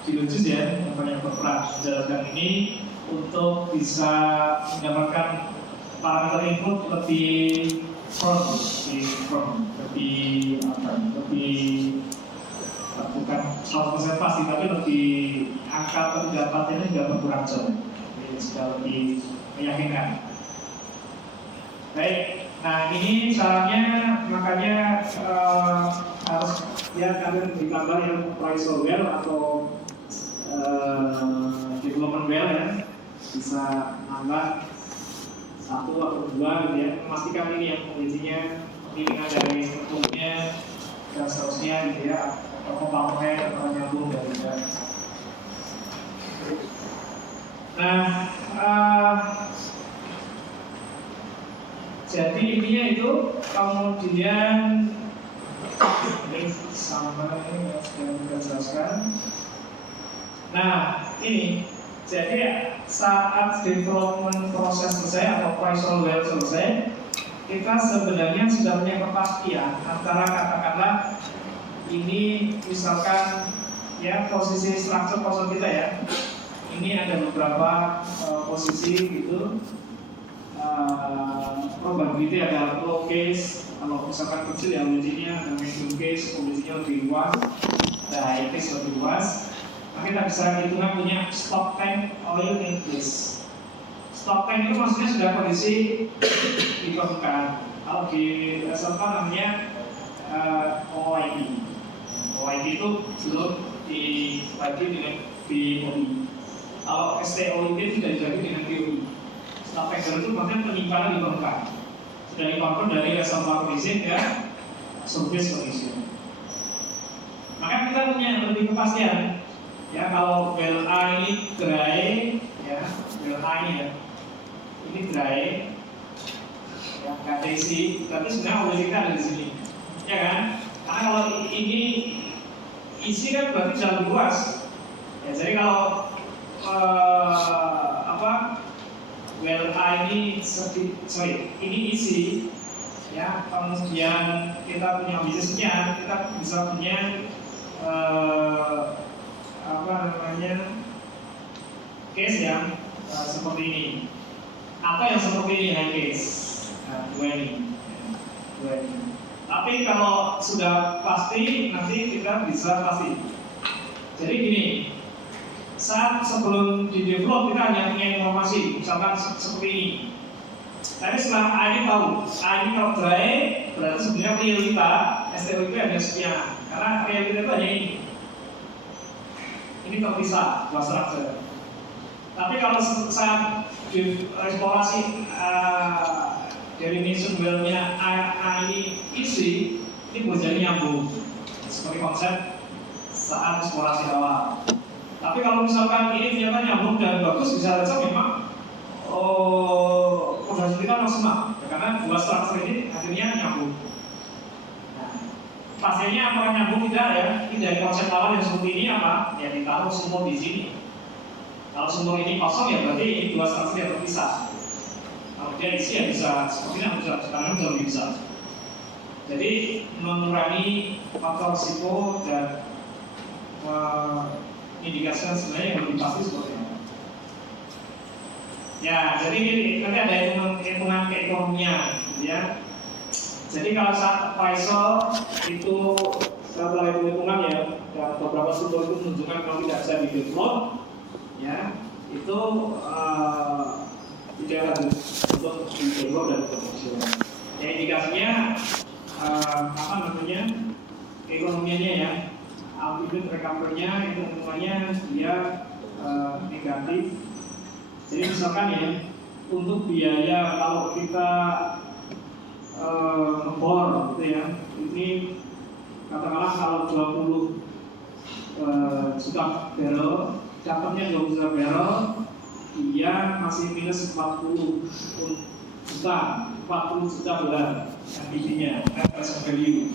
biologis ya, yang banyak berperan menjalankan ini untuk bisa mendapatkan parameter input lebih bukan 100% pasti, tapi lebih angka pendapatnya juga berkurang jauh. Jadi sudah lebih meyakinkan. Baik, nah ini caranya makanya harus ya kalian ditambah yang appraisal well atau development well ya, bisa nambah 1 atau 2 gitu ya, memastikan ini yang kondisinya pemilihan dari bentuknya dan seterusnya gitu ya, atau komponennya atau nyambung dan juga. Nah, jadi intinya itu kemudian ini sama ini yang kita jelaskan. Nah, ini jadi saat development proses selesai atau appraisal well selesai, kita sebenarnya sudah punya kepastian antara katakanlah ini misalkan ya posisi struktur kosong kita ya. Ini ada beberapa posisi gitu. Probability ada low case, kalau misalkan kecil ya kondisinya ada medium case, kondisinya lebih luas, ada high case lebih luas. Maka kita bisa hitungan punya stock tank oil increase. Stock tank itu maksudnya sudah kondisi di permukaan. Kalau di SLK namanya OID. OID itu belum dibagi dengan BOI. Kalau STOID sudah dibagi dengan BOI. Stock tank itu maksudnya penyimpanan di permukaan. Sudah dikonvert dari reservoir condition ke surface condition. Maka kita punya lebih kepastian. Ya, kalau well A ini dry, ya, well A ini ya, ini dry, ya, nggak ada isi, tapi sebenarnya oil kita ada di sini, ya kan? Karena kalau ini isi kan berarti jauh luas, ya. Jadi kalau well A ini ini isi, ya, kemudian kita punya ambisi sekian, kita bisa punya case yang seperti ini atau yang seperti ini high case. Nah, dua ini. Tapi kalau sudah pasti nanti kita bisa pasti. Jadi gini, saat sebelum di develop kita hanya punya informasi misalkan seperti ini. Tapi setelah A ini tahu, A ini kalau dry berarti sebenarnya real kita STOIP ada sekian, karena real kita itu hanya ini. Ini terpisah dua struktur. Tapi kalau saat di eksplorasi delineation well-nya A ini isi, ini boleh nyambung seperti konsep saat eksplorasi awal. Tapi kalau misalkan ini ternyata nyambung dan bagus, bisa saja memang produksi kita maksimal, ya, karena dua struktur ini akhirnya nyambung. Pastinya apakah nyambung tidak ya? Ini dari konsep awal yang seperti ini apa? Ya ditaruh sumur di sini. Kalau sumur ini kosong ya berarti ini dua struktur yang terpisah. Kalau dia isi ya bisa seperti ini, bisa sekarang bisa lebih besar. Jadi mengurangi faktor risiko dan mengindikasikan sebenarnya yang lebih pasti seperti apa. Ya, jadi nanti ada hitungan keekonomian, ya. Jadi kalau saat appraisal itu setelah hitungan ya, beberapa sumber itu menunjukkan kalau tidak bisa di develop, ya itu tidak lanjut untuk di develop dan komersial. Ya indikasinya ekonominya ya, ultimate recovery-nya itu hitungannya dia negatif. Jadi misalkan ya untuk biaya kalau kita ngebor gitu ya, ini katakanlah kalau 20 juta barrel, dapatnya 20 juta barrel, dia masih minus 40 juta dolar NPV-nya, net present value.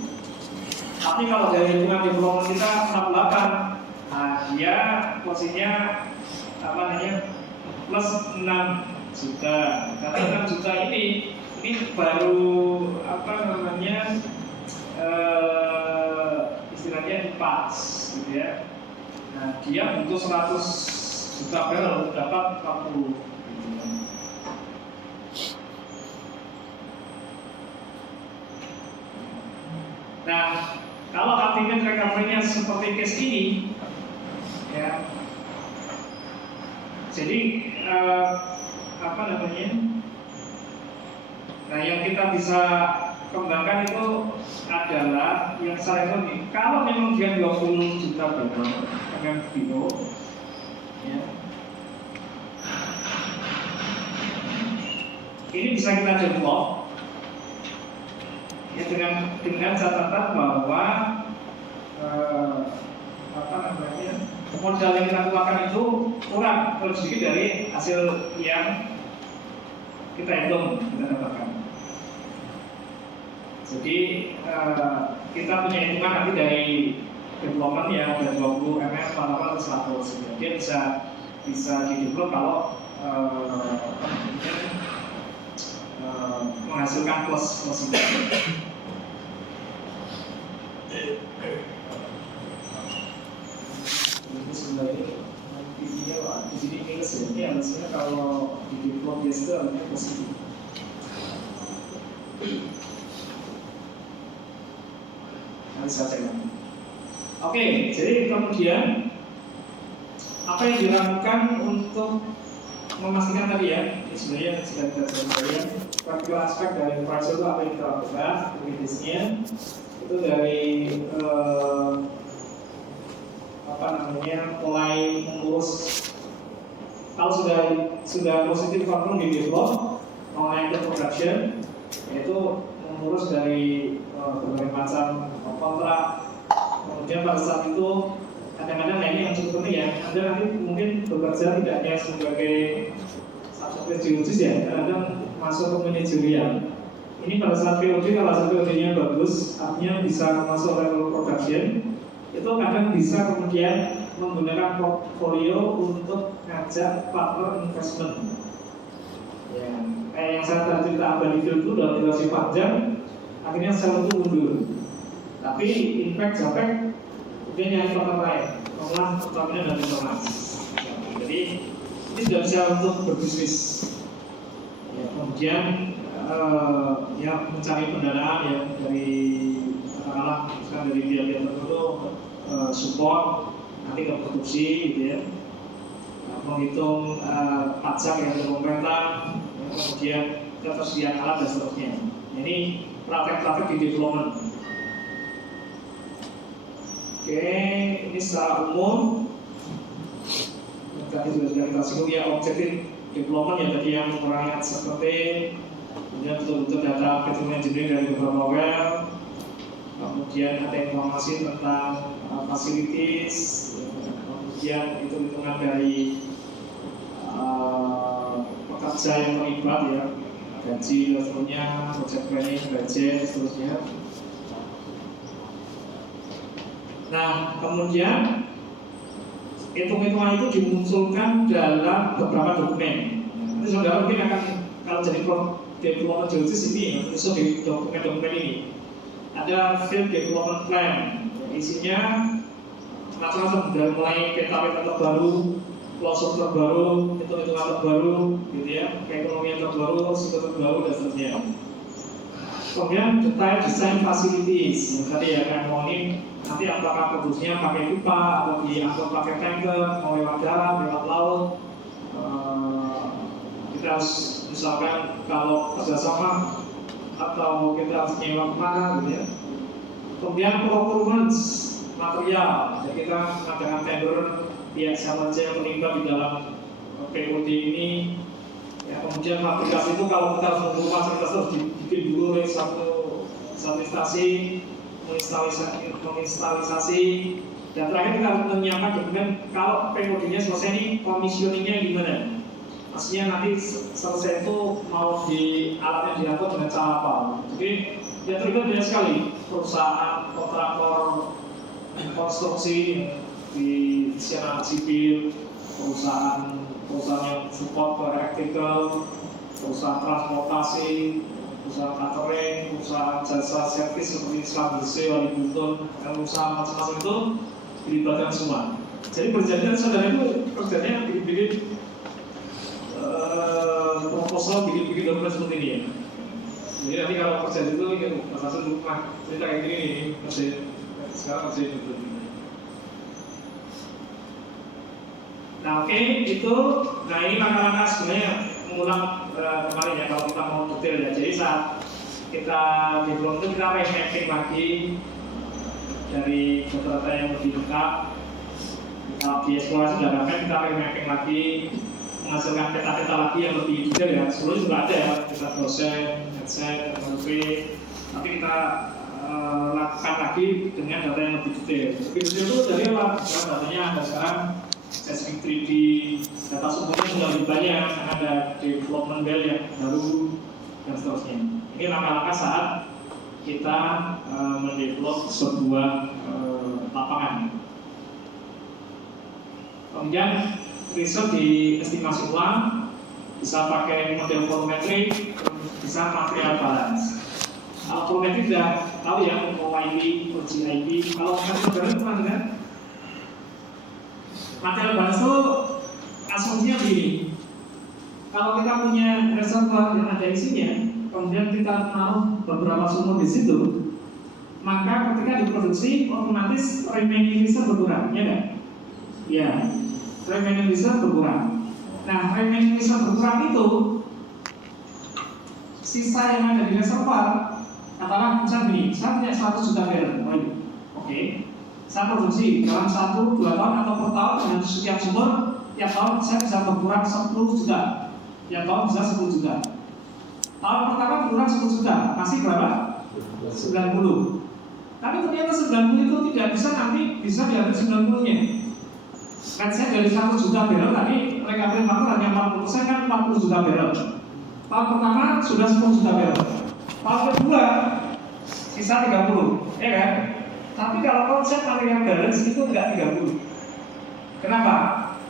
Tapi kalau dari hitungan development kita 68, nah dia posisinya plus 6 juta. Karena 6 juta ini baru pas, gitu ya. Nah, dia butuh 100 juta barrel untuk dapat 40. Nah, kalau ultimate recovery-nya seperti case ini, ya, jadi apa namanya? Nah, yang kita bisa kembangkan itu adalah yang saya ini. Kalau memang dia 20 juta barrel MMBO, ya, ini bisa kita develop ya dengan catatan bahwa apa namanya, modal yang kita keluarkan itu kurang lebih sedikit dari hasil yang kita hitung, kita dapatkan. Jadi kita punya hitungan nanti dari development yang ada 20 mm atau 100. Dia bisa di-develop kalau menghasilkan plus ini. Ini sebenarnya nantinya di sini minus ya. Ini harusnya kalau di-develop itu harusnya positif. Nanti saya cek. Oke, jadi kemudian apa yang dilakukan untuk memastikan tadi ya, ini sebenarnya sudah kita sampaikan. Praktikal aspek dari infrastruktur itu apa yang kita lakukan, aktivitasnya itu dari apa namanya, mulai mengurus. Kalau sudah positif confirm di develop, mulai ke production, yaitu mengurus dari berbagai macam kontrak. Kemudian pada saat itu kadang-kadang ini yang cukup penting ya, Anda nanti mungkin bekerja tidak hanya sebagai subsurface geologist ya, kadang-kadang masuk ke manajerial. Ini pada saat POD, kalau saat POD-nya bagus, artinya bisa masuk level production, itu kadang bisa kemudian menggunakan portfolio untuk ngajak partner investment. Ya, kayak yang saya tadi cerita Abadi Field itu dalam durasi panjang, akhirnya sel itu mundur. Tapi impact sampai dia nyari partner lain, mengolah pertamina dan Petronas. Jadi ini sudah bisa untuk berbisnis. Ya, kemudian ya mencari pendanaan ya dari katakanlah misalkan dari pihak-pihak tertentu support nanti ke produksi gitu ya. Menghitung pajak yang dari pemerintah, ya, kemudian ketersediaan alat dan seterusnya. Ini praktek-praktek di development. Oke, ini secara umum tadi sudah kita singgung ya, objektif development yang tadi yang mengurangi seperti kemudian betul-betul data petroleum engineering dari beberapa well, kemudian ada informasi tentang facilities, kemudian hitung-hitungan dari pekerja yang terlibat ya, gaji dan seterusnya, project planning, budget dan seterusnya. Nah, kemudian hitung-hitungan itu dimunculkan dalam beberapa dokumen. Nanti saudara mungkin akan kalau jadi development geologist ini menyusun di dokumen-dokumen ini. Ada field development plan, isinya macam-macam dari mulai peta-peta terbaru, klausul terbaru, hitung-hitungan terbaru, gitu ya, keekonomian terbaru, risiko terbaru dan seterusnya. Kemudian detail desain facilities, yang tadi ya kayak ngomongin nanti apakah produksinya pakai pipa atau diangkut pakai tanker, mau lewat darat, lewat laut. Kita harus misalkan kalau kerjasama atau kita harus nyewa kemana gitu ya. Kemudian procurement material, jadi kita mengadakan tender pihak siapa saja yang terlibat di dalam POD ini. Ya, kemudian aplikasi itu kalau kita harus menunggu fasilitas harus dibikin dulu oleh satu instansi, menginstalisasi, dan terakhir kita harus menyiapkan dokumen kalau POD-nya selesai ini commissioning-nya gimana. Maksudnya nanti selesai itu mau di alatnya diangkut dengan cara apa. Jadi yang terlibat banyak sekali perusahaan, kontraktor, konstruksi di secara sipil, perusahaan yang support ke electrical, perusahaan transportasi, usaha catering, usaha jasa servis seperti Islam Bersih, Wali Buntun, dan usaha macam-macam itu dilibatkan semua. Jadi perjanjian saudara itu kerjanya bikin-bikin proposal, bikin-bikin dokumen seperti ini ya. Jadi nanti kalau kerja itu kan Mas Hasan rumah cerita kayak gini nih, kerja sekarang kerja itu. Nah oke, itu, nah ini langkah-langkah sebenarnya mengulang kemarin ya kalau kita mau detail ya. Jadi saat kita develop itu kita remapping lagi dari data yang lebih lengkap. Di eksplorasi sudah ada, kita remapping lagi, menghasilkan peta-peta lagi yang lebih detail ya. Sebelumnya sudah ada ya, peta dosen, headset, RP, tapi kita lakukan lagi dengan data yang lebih detail. Lebih detail itu dari apa? Karena datanya ada sekarang seismic 3D, data sumbernya sudah lebih banyak, ada development bell yang baru dan seterusnya. Ini langkah-langkah saat kita mendevelop sebuah lapangan. Kemudian riset di estimasi ulang, bisa pakai model volumetrik, bisa material balance. Kalau volumetrik sudah tahu ya, OIP, OGIP. Kalau material balance pernah dengar? Material balance itu asumsinya begini. Kalau kita punya reservoir yang ada isinya, kemudian kita taruh beberapa sumur di situ, maka ketika diproduksi otomatis remaining reserve berkurang, ya kan? Ya, remaining reserve berkurang. Nah, remaining reserve berkurang itu sisa yang ada di reservoir, katakanlah misalnya begini, saya punya 100 juta barrel oil. Oke. Saya produksi dalam 1-2 tahun atau per tahun dengan setiap sumur, tiap tahun saya bisa berkurang 10 juta. Tiap tahun bisa 10 juta. Tahun pertama berkurang 10 juta, masih berapa? 90. Tapi ternyata 90 itu tidak bisa, nanti bisa diambil 90-nya. Kan saya dari 1 juta barrel tadi, recovery factor hanya 40%, kan 40 juta barrel. Tahun pertama sudah 10 juta barrel. Tahun kedua sisa 30, ya kan? Tapi kalau konsep material balance itu enggak 30. Kenapa?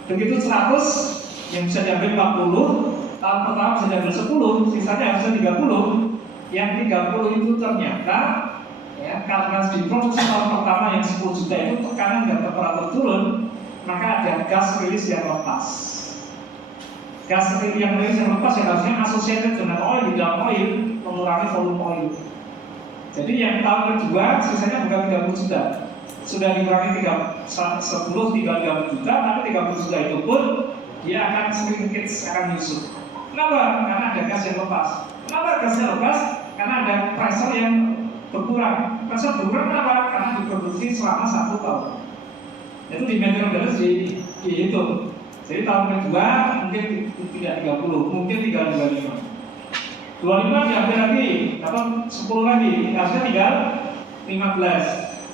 Begitu 100 yang bisa diambil 40, tahun pertama bisa diambil 10, sisanya harusnya 30. Yang 30 itu ternyata ya, karena diproduksi tahun pertama yang 10 juta itu tekanan dan temperatur turun, maka ada gas rilis yang lepas. Gas rilis yang lepas yang harusnya associated dengan oil, di dalam oil mengurangi volume oil. Jadi yang tahun kedua sisanya bukan 30 juta, sudah dikurangi 10 tinggal 30 juta, tapi 30 juta itu pun dia akan sedikit akan menyusut. Kenapa? Karena ada gas yang lepas. Kenapa gasnya lepas? Karena ada pressure yang berkurang. Pressure berkurang kenapa? Karena diproduksi selama 1 tahun. Itu di material balance dihitung. Jadi tahun kedua mungkin tidak 30, mungkin tinggal 25. 25 diambil lagi, atau 10 lagi, harusnya tinggal 15.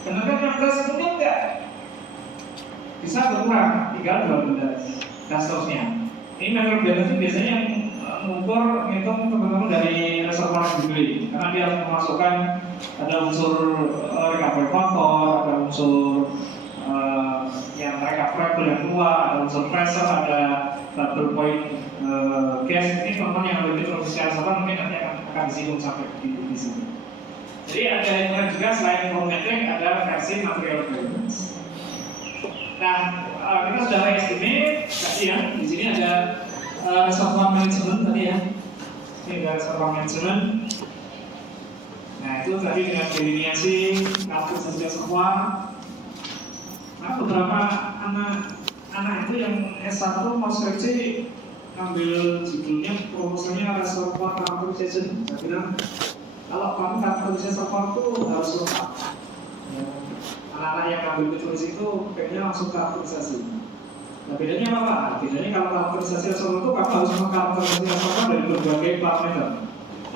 Sedangkan 15 mungkin enggak bisa berkurang, tinggal 12 dan seterusnya. Ini material balance biasanya yang mengukur, menghitung teman-teman dari reservoir sendiri, karena dia harus memasukkan ada unsur recovery factor, ada unsur yang recoverable yang keluar, ada unsur pressure, ada bubble point gas. Ini teman-teman yang lebih profesional sama mungkin nanti akan disinggung sampai di sini. Jadi ada yang juga selain volumetric ada versi material balance. Nah, kita sudah estimate tadi ya. Di sini ada reservoir management tadi ya. Ini ada reservoir management. Nah, itu tadi dengan delineasi kalkulasi reservoir. Nah, beberapa anak itu yang S1 mau skripsi ambil judulnya proposalnya reservoir characterization. Saya bilang kalau kamu characterization reservoir itu harus lengkap. Anak-anak yang ambil meteorologi itu kayaknya langsung karakterisasi. Nah bedanya apa? Bedanya kalau karakterisasi reservoir itu kamu harus mengkarakterisasi reservoir dari berbagai parameter.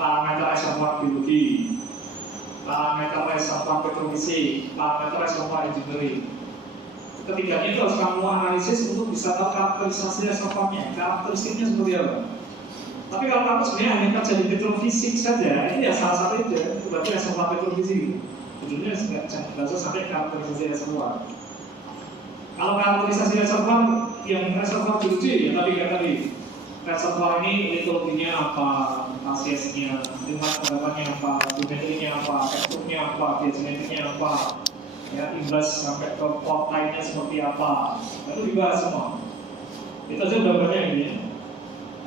Parameter reservoir biologi, parameter reservoir petrofisik, parameter reservoir engineering. Ketiganya itu harus kamu analisis untuk bisa tahu karakterisasi reservoirnya, karakteristiknya seperti apa. Tapi kalau kamu sebenarnya hanya kerja di petrofisik saja, ini ya salah satu itu ya, berarti reservoir petrofisik. Judulnya jangan usah sampai karakterisasi reservoir. Kalau karakterisasi reservoir yang reservoir biologi ya tadi reservoir ini litologinya apa, pasiesnya, lingkungan penggambarnya apa, geometrinya apa, teksturnya apa, geometrinya apa, ya imbas sampai ke plot line-nya seperti apa, itu dibahas semua. Itu aja udah banyak ini.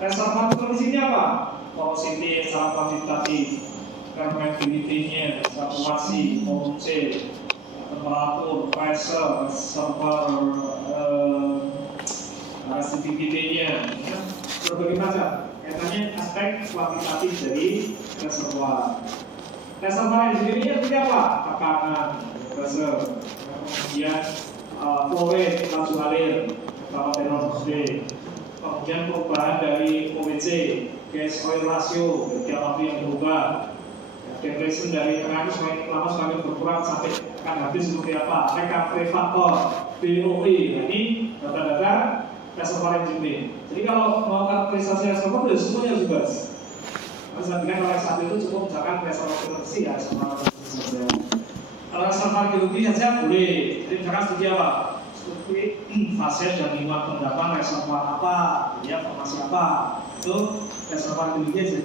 Reservoir kondisinya apa? Porosity secara kuantitatif, permeability-nya, saturasi, volume, temperatur, pressure, reservoir resistivity-nya, ya, berbagai macam. Kaitannya aspek kuantitatif dari reservoir. Reservoir yang sendirinya seperti apa? Tekanan, pressure, kemudian flow rate, laju alir, velocity, kemudian perubahan dari OWC, gas oil ratio, tiap waktu yang berubah, depression dari tengah semakin lama semakin berkurang sampai akan habis seperti apa, recovery factor, BOE. Nah, ini data-data reservoir engineering. Jadi kalau mau karakterisasi reservoir sudah semuanya juga. Harus nantikan oleh satu itu cukup misalkan reservoir geologi ya sama saja. Kalau reservoir geologi saja boleh. Jadi misalkan studi apa? Studi fase dan lingkungan pendapat reservoir apa, ya formasi apa, itu reservoir geologi aja.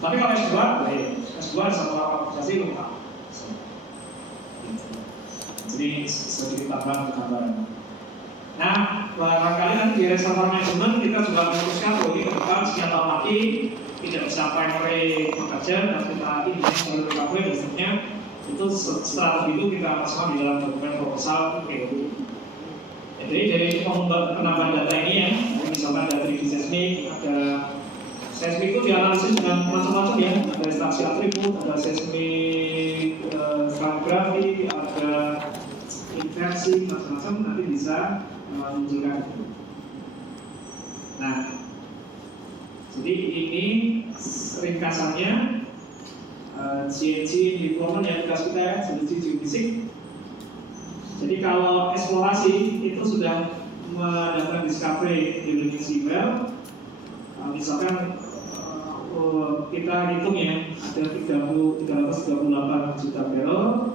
Tapi kalau S2 boleh. S2 reservoir karakterisasi lengkap. Jadi sedikit tambahan gambaran. Nah, barangkali nanti di reservoir management kita juga memutuskan bahwa ini ke depan sekian tahun lagi tidak bisa primary bekerja dan kita lagi di seluruh recovery dan seterusnya. Itu strategi itu kita masukkan di dalam dokumen proposal POD. Jadi dari penambahan data ini ya, misalkan dari seismik, ada seismik itu dianalisis dengan macam-macam ya, ada ekstraksi atribut, ada seismik stratigrafi, ada inversi, macam-macam nanti bisa menunjukkan itu. Nah, jadi ini ringkasannya GNG development yang tugas kita ya, GNG geofisik. Jadi kalau eksplorasi itu sudah melakukan discovery di living sea well, misalkan kita hitung ya ada 338 juta barrel.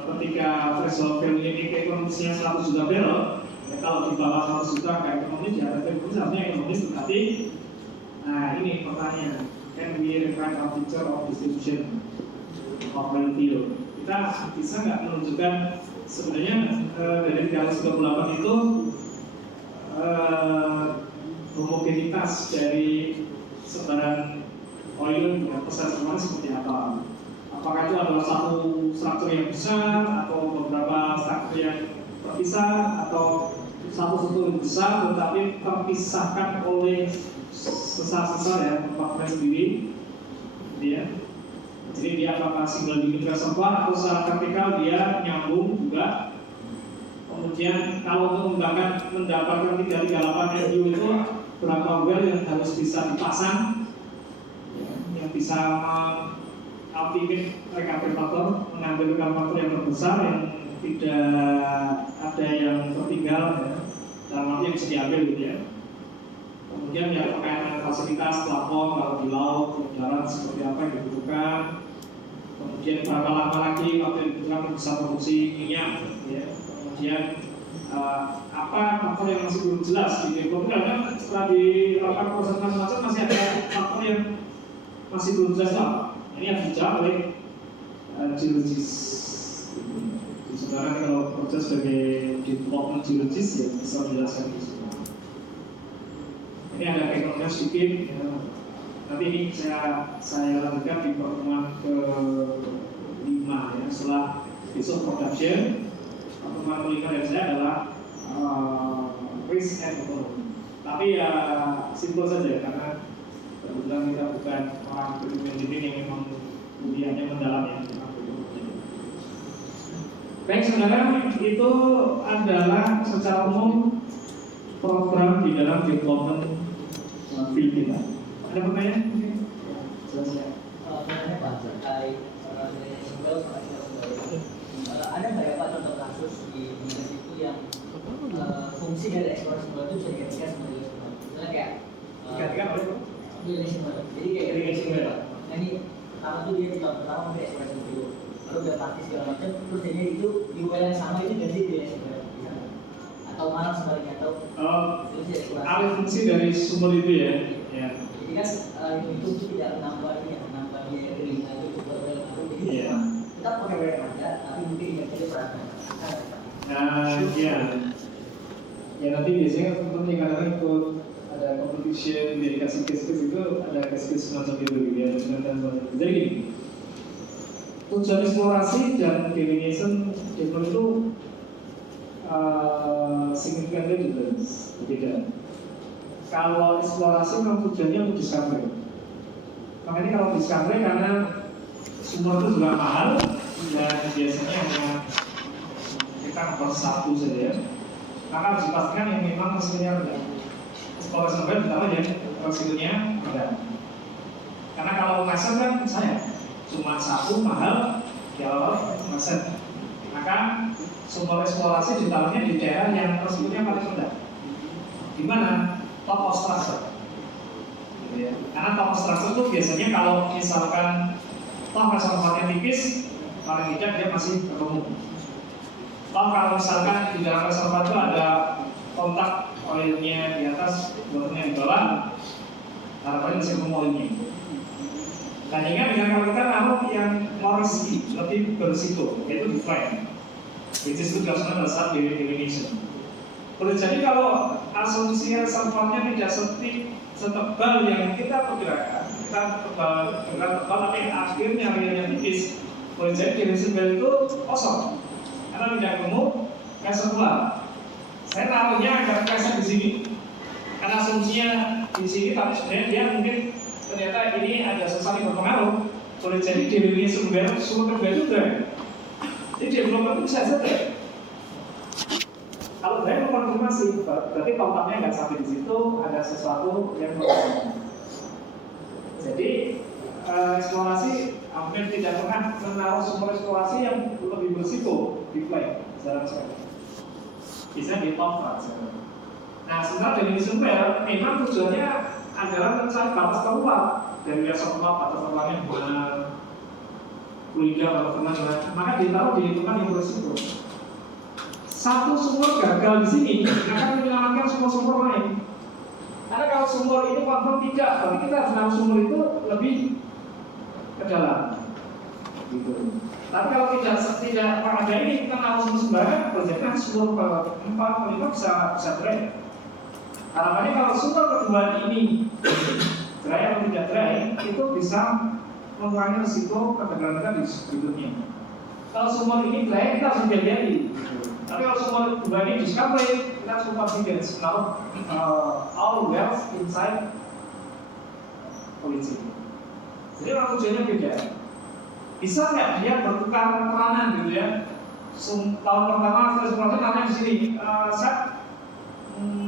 Ketika threshold value ekonomisnya 100 juta barrel, ya kalau di bawah 100 juta kayak ekonomis ya ekonomis artinya ekonomis berarti. Nah ini pertanyaan, can we refine our picture of distribution of oil field? Kita bisa nggak menunjukkan sebenarnya dari 338 itu homogenitas dari sebaran oil yang besar semuanya seperti apa? Apakah itu adalah satu struktur yang besar atau beberapa struktur yang terpisah atau satu struktur yang besar tetapi terpisahkan oleh sesar-sesar ya kompartemen sendiri, ya. Jadi dia apakah single unit reservoir atau secara vertikal dia nyambung juga. Kemudian kalau untuk mendapatkan 338 RU itu berapa well yang harus bisa dipasang, ya, yang bisa ultimate recovery factor, mengambil recovery factor yang terbesar yang tidak ada yang tertinggal ya, dalam arti yang bisa diambil gitu ya. Kemudian yang terkait dengan fasilitas plafon kalau di laut, di darat seperti apa yang dibutuhkan. Kemudian berapa lama lagi waktu yang dibutuhkan bisa produksi minyak ya. Kemudian apa faktor yang masih belum jelas di development karena setelah dilakukan proses macam-macam masih ada faktor yang masih belum jelas lah. Ini yang dijawab oleh geologis. Sekarang kalau kerja sebagai development geologis ya bisa menjelaskan di sini. Ini ada backgroundnya sedikit. Ya. Nanti ini saya lanjutkan di pertemuan ke-5 ya. Setelah besok production, pertemuan ke-5 dari saya adalah risk and economy. Tapi ya simpel saja karena kebetulan kita bukan orang peneliti yang memang kuliahnya mendalam ya. Baik saudara, itu adalah secara umum program di dalam development field kita. Ada pertanyaan? Selesai. Pertanyaannya Pak, terkait dari single sama single ini, ada nggak ya Pak contoh kasus di Indonesia itu yang fungsi dari eksplorasi single itu bisa digantikan sebagai single? Misalnya kayak Digantikan oleh irrigation single. Jadi kayak irrigation single. Nah ini pertama tuh dia di tahun pertama pakai eksplorasi single, lalu udah praktis segala macam, terus jadinya itu di well yang sama itu ganti di single. Atau malah sebaliknya atau alih fungsi dari sumber itu ya. Jadi kan itu tidak menambah biaya keringan itu jadi Iya. kita pakai WM aja tapi mungkin nggak jadi perasaan. Nah, iya. Ya nanti biasanya teman-teman yang kadang ikut ada competition, dia dikasih case-case itu ada case-case semacam itu gitu ya, semacam itu. Jadi gini, tujuan eksplorasi dan delineation itu significantly different, berbeda. Kalau eksplorasi memang tujuannya untuk discovery. Makanya kalau discovery karena sumur itu juga mahal dan biasanya hanya kita nomor satu saja, maka harus dipastikan yang memang resikonya rendah. Eksplorasi nomor pertama ya resikonya rendah. Karena kalau maset kan saya cuma satu mahal di awal maset, maka sumber eksplorasi ditaruhnya di daerah yang resikonya paling rendah. Di mana? Top of structure. Gitu ya. Karena top of structure itu biasanya kalau misalkan toh reservoirnya tipis, paling tidak dia masih ketemu. Toh kalau misalkan di dalam reservoir itu ada kontak oilnya di atas, waternya di bawah, harapannya masih ketemu oilnya. Dan ingat dengan kalau kita naruh yang more risky, lebih berisiko, yaitu decline, which is to judgment dasar delineation. Boleh jadi kalau asumsi reservoirnya tidak setebal yang kita perkirakan, kita tebal tapi akhirnya realnya tipis, boleh jadi delineation well itu kosong karena tidak ketemu reservoir. Saya taruhnya agak keset di sini karena asumsinya di sini, tapi sebenarnya dia mungkin ternyata ini ada sesuatu yang berpengaruh. Boleh jadi delineation well sumber kedua itu dry. Jadi developer itu bisa saja. Kalau saya mengkonfirmasi, berarti kontaknya nggak sampai di situ, ada sesuatu yang berbeda. Jadi eksplorasi hampir tidak pernah menaruh sumber eksplorasi yang lebih berisiko di play, jarang sekali. Bisa di top saja. Nah, sebenarnya dari sumber memang tujuannya adalah mencari batas keluar dari reservoir batas keluarnya mana, fluida atau kemana, maka ditaruh di tempat yang berisiko. Satu sumur gagal di sini akan menyelamatkan sumur-sumur lain. Karena kalau sumur ini confirm tidak, berarti kita harus menaruh sumur itu lebih ke dalam. Gitu. Tapi kalau tidak ada ini, kita naruh sumur sembarangan, berarti sumur ke-4, ke-5 bisa dry. Harapannya kalau sumur kedua ini dry atau tidak dry, itu bisa mengurangi risiko kegagalan kita di berikutnya. Kalau sumur ini dry, kita harus hati-hati. Tapi kalau sumur kedua ini discovery, kita harus confidence menaruh all wells inside origin. Jadi kalau tujuannya beda. Bisa nggak dia bertukar peranan gitu ya? Tahun pertama kita eksplorasi namanya di sini. Saya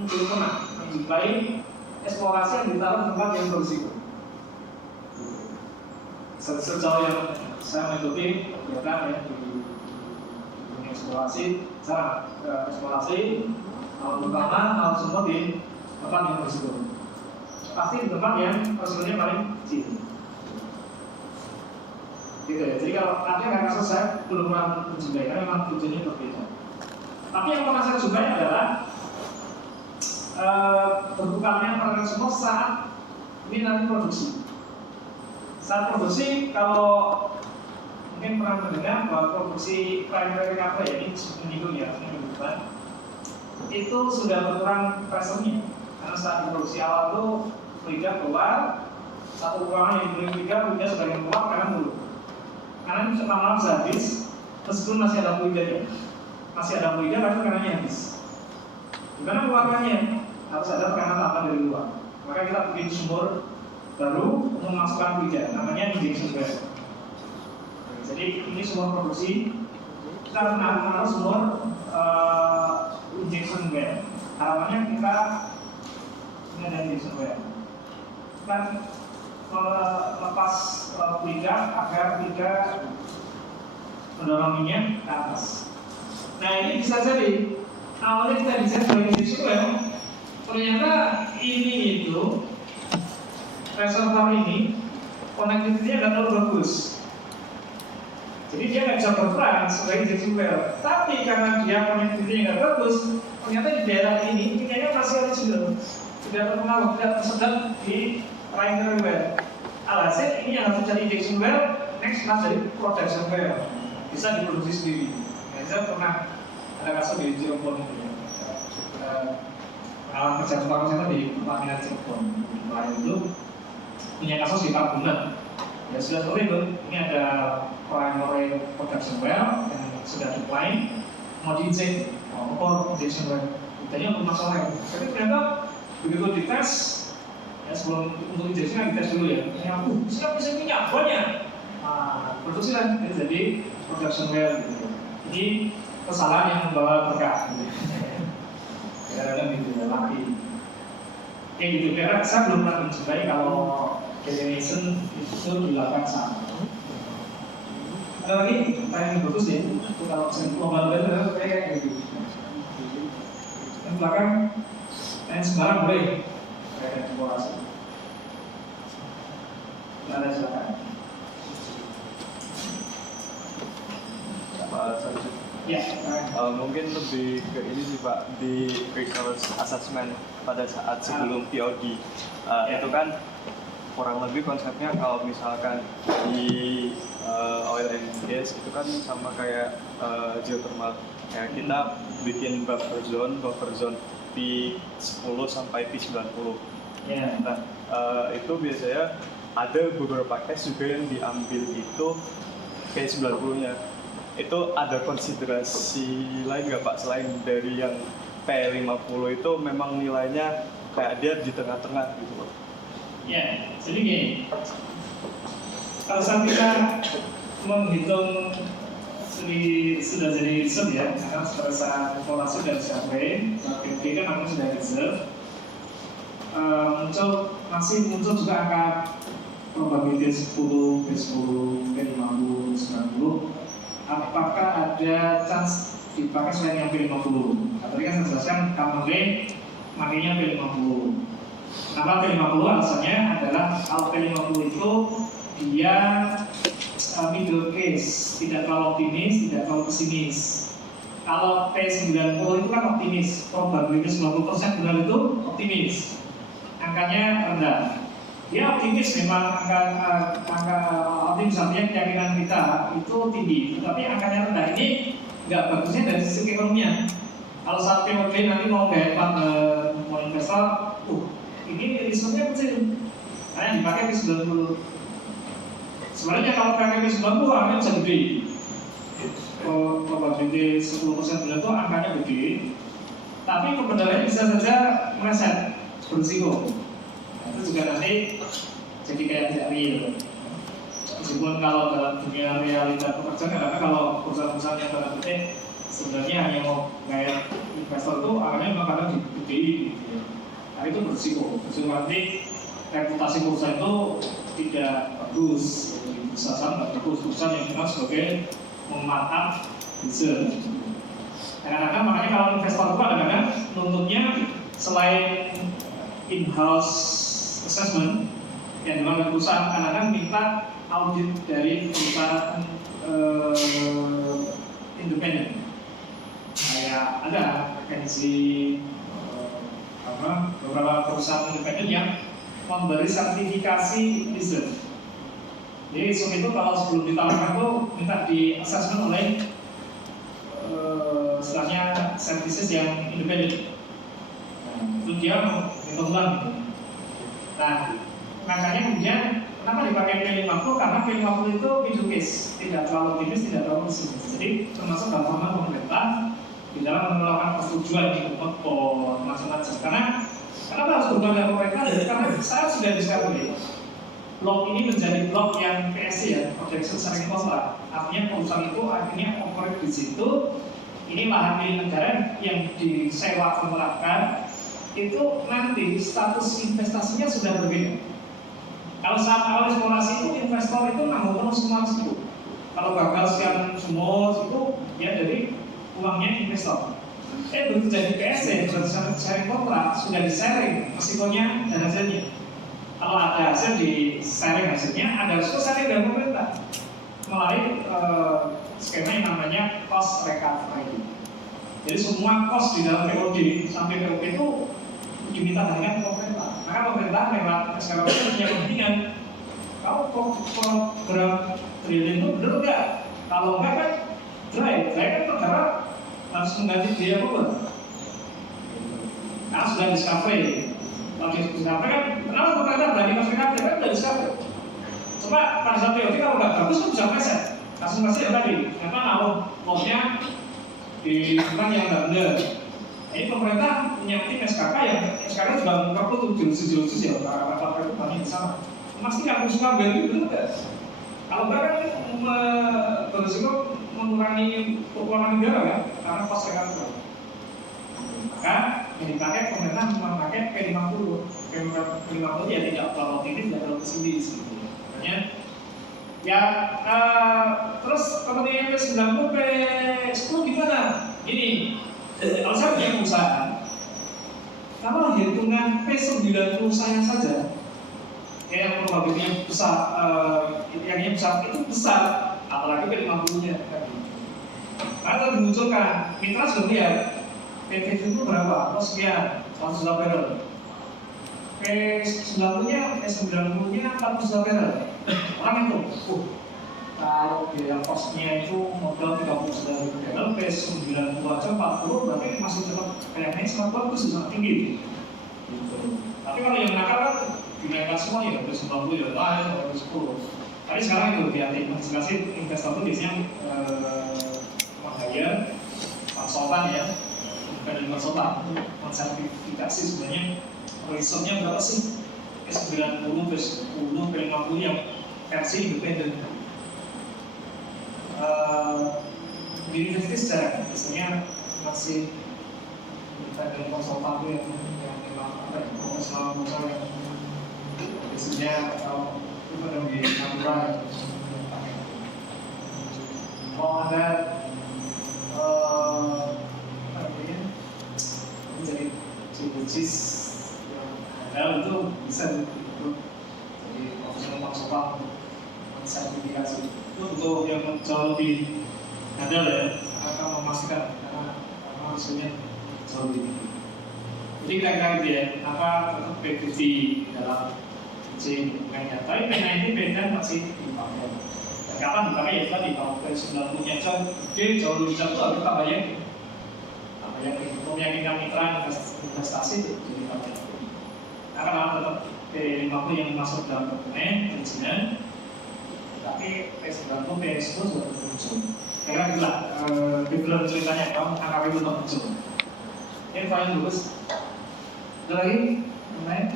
belum pernah menjumpai eksplorasi yang ditaruh tempat yang berisiko. Sejauh yang saya mengikuti kegiatan ya di eksplorasi, cara eksplorasi tahun pertama tahun semua di tempat yang berisiko. Pasti di tempat yang resikonya paling kecil. Gitu ya. Jadi kalau artinya nggak selesai belum pernah menjumpai karena memang tujuannya berbeda. Tapi yang pernah saya jumpai adalah bertukarnya peran semua saat ini nanti produksi. Saat produksi, kalau mungkin pernah mendengar bahwa produksi primary recovery ya, ini minggu ya, minggu depan itu sudah berkurang pressure-nya. Karena saat produksi awal itu fluida keluar, satu ruangan yang diberi fluida sebagian keluar karena dulu. Karena ini lama-lama bisa habis, meskipun masih ada fluidanya, tapi tekanannya habis. Bukan keluarkannya, harus ada tekanan tambahan dari luar. Maka kita bikin sumur baru untuk memasukkan fluida, namanya injection well. Jadi ini sumur produksi, kita menaruh sumur injection well. Harapannya kita ini ada injection well. Kita melepas fluida agar fluida mendorong minyak ke atas. Nah ini bisa jadi awalnya kita bisa sebagai injection well, ternyata ini itu reservoir ini konektivitasnya nggak terlalu bagus. Jadi dia nggak bisa berperan sebagai injection well. Tapi karena dia konektivitasnya nggak bagus, ternyata di daerah ini minyaknya masih original, tidak terpengaruh, tidak tersedot di trying very well. Alhasil ini yang harus jadi injection well, next harus jadi production well. Bisa diproduksi sendiri. Nah, saya pernah ada kasus di Cirebon itu ya. Pengalaman kerja sekolah saya di Pertamina Cirebon. Kemarin itu punya kasus di Tambunan. Ya sudah sore itu, ini ada primary production well yang sudah decline, mau diinjek, mau injection well. Ditanya untuk masalah, tapi ternyata begitu dites, ya sebelum untuk injeksi kan dites dulu ya. Siapa bisa minyak banyak? Nah, produksi lah, jadi production well. Gitu. Ini kesalahan yang membawa berkah. Gitu. Kadang-kadang gitu ya, laki. Kayak gitu, karena saya belum pernah mencobai kalau generation itu dilakukan sama. Ada lagi pertanyaan yang bagus ya, itu kalau global kayak gitu. Yang belakang, yang sembarang boleh kayak eksplorasi. Tidak ada silakan. Ya, mungkin lebih ke ini sih Pak, di resource assessment pada saat sebelum POD itu kan kurang lebih konsepnya kalau misalkan di oil and gas itu kan sama kayak geothermal, ya kita bikin buffer zone P10 sampai P90. ya. Nah itu biasanya ada beberapa case juga yang diambil itu P90-nya. Itu ada konsiderasi lain nggak Pak selain dari yang P50 itu memang nilainya kayak dia di tengah-tengah gitu Pak? Ya, jadi gini, kalau saat kita menghitung sudah jadi reserve ya, karena pada saat evaluasi sudah dicapai, POD kan namanya sudah reserve, masih muncul juga angka probability 10, P10, P50, 90. Apakah ada chance dipakai selain yang P50? Nah, tadi kan saya jelaskan commonly makanya P50. Kenapa P50 alasannya adalah kalau P50 itu dia middle case, tidak terlalu optimis, tidak terlalu pesimis. Kalau P90 itu kan optimis, probabilitas 90% benar itu optimis, angkanya rendah. Dia optimis memang angka optimis artinya keyakinan kita itu tinggi, tetapi angkanya rendah. Ini nggak bagusnya dari sisi ekonominya. Kalau saat POD nanti mau partner, mau investor, ini risikonya kecil, karena dipakai P90. Sebenarnya kalau pakai P90 angkanya bisa gede. Probabilitas 10% benar itu angkanya gede, tapi kebenarannya bisa saja meleset, berisiko. Nah, itu juga nanti jadi kayak tidak real. Meskipun kalau dalam dunia realita pekerjaan, karena kalau perusahaan-perusahaan yang tanda petik sebenarnya hanya mau kayak investor itu angkanya memang kadang gede gitu ya. Nah itu berisiko nanti reputasi perusahaan itu tidak bagus, perusahaan tidak bagus, perusahaan yang dikenal sebagai memanfaat user. Kadang-kadang makanya kalau investor itu kadang-kadang nuntutnya selain in-house assessment yang dilakukan perusahaan, kadang-kadang minta audit dari perusahaan independen. Kayak ada agensi beberapa perusahaan independen yang memberi sertifikasi research. Jadi research itu kalau sebelum ditawarkan itu minta di assessment oleh istilahnya services yang independen. Nah, itu dia menghitung ulang. Nah, makanya kemudian kenapa dipakai P50? Karena P50 itu middle case, tidak terlalu optimis, tidak terlalu pesimis. Jadi termasuk dalam format pemerintah di dalam melakukan persetujuan di ekspor macam-macam. Karena kenapa harus berubah dari pemerintah? Karena saya sudah discovery blok ini menjadi blok yang PSC ya, Protection Sharing Contract. Artinya perusahaan itu akhirnya operate di situ. Ini lahan milik negara yang disewa kontrakkan, itu nanti status investasinya sudah berbeda. Kalau saat awal eksplorasi itu investor itu nanggung penuh semua situ. Kalau gagal sekian sumur itu ya dari uangnya investor. Begitu jadi PSC, sharing kontrak sudah di-sharing resikonya dan hasilnya. Kalau ada hasil di sharing hasilnya, ada resiko sharing dari pemerintah melalui skema yang namanya cost recovery. Jadi semua cost di dalam POD sampai POP itu diminta dengan pemerintah. Maka pemerintah lewat SKP itu punya kepentingan. Kalau program triliun itu benar nggak? Kalau nggak kan dry kan negara harus mengganti biaya pun. Nah sudah discovery. Kalau discovery kan, kenapa pemerintah berani masuk kan sudah discovery. Coba pada saat POD kalau nggak bagus kan bisa preset. Langsung preset tadi. Karena kalau lobnya di tempat yang nggak benar. Ini pemerintah punya tim SKK yang SKK juga mengungkap tuh jurus-jurus ya, kata-kata itu kami di sana. Memastikan usaha beli itu benar nggak? Kalau nggak kan berisiko mengurangi keuangan negara kan, karena kos mereka terlalu. Maka yang dipakai pemerintah memakai P50. P50 ya tidak terlalu tinggi, tidak terlalu tinggi sebetulnya. Makanya ya terus kepentingan P90, P10 gimana? Gini. Kalau saya punya usaha, kalau hitungan P90 saya saja, yang probabilitasnya besar, yang besar itu besar, apalagi P50-nya. Kalau dimunculkan, mitra sudah lihat P50 itu berapa? Oh sekian, 100 juta barrel. P90-nya 400 juta barrel. Orang itu, kalau biaya kosnya itu modal 30 juta barrel, P90 aja 40, berarti masih tetap kayaknya sangat bagus, sangat tinggi. Gitu. Tapi kalau yang nakal kan dinaikkan semua ya, P90 ya, P10. Tapi sekarang itu diantisipasi investor itu biasanya menghayar konsultan ya, bukan konsultan, mensertifikasi sebenarnya risetnya berapa sih? P90, P10, P50 yang versi independen. Di universitas secara biasanya masih dari konsultan yang memang profesional yang biasanya itu ada di Natura yang mau ada ini jadi jis yang itu bisa jadi profesional konsultan sertifikasi itu untuk yang jauh lebih handal ya, akan memastikan karena hasilnya jauh lebih tinggi. Jadi kira-kira gitu ya, apa tetap P50 dalam C-nya, tapi P90 P10 masih dipakai. Dan kapan dipakai ya tadi, kalau P90-nya jauh lebih jauh harus kita bayangin. Untuk meyakinkan mitra investasi jadi pakai. Nah kalau tetap P50 yang masuk dalam dokumen perizinan, tapi P90, P10 sudah muncul. Kira-kira gitulah, di ceritanya kamu angka itu tetap muncul. Ini paling bagus. Ada lagi? Yang lain?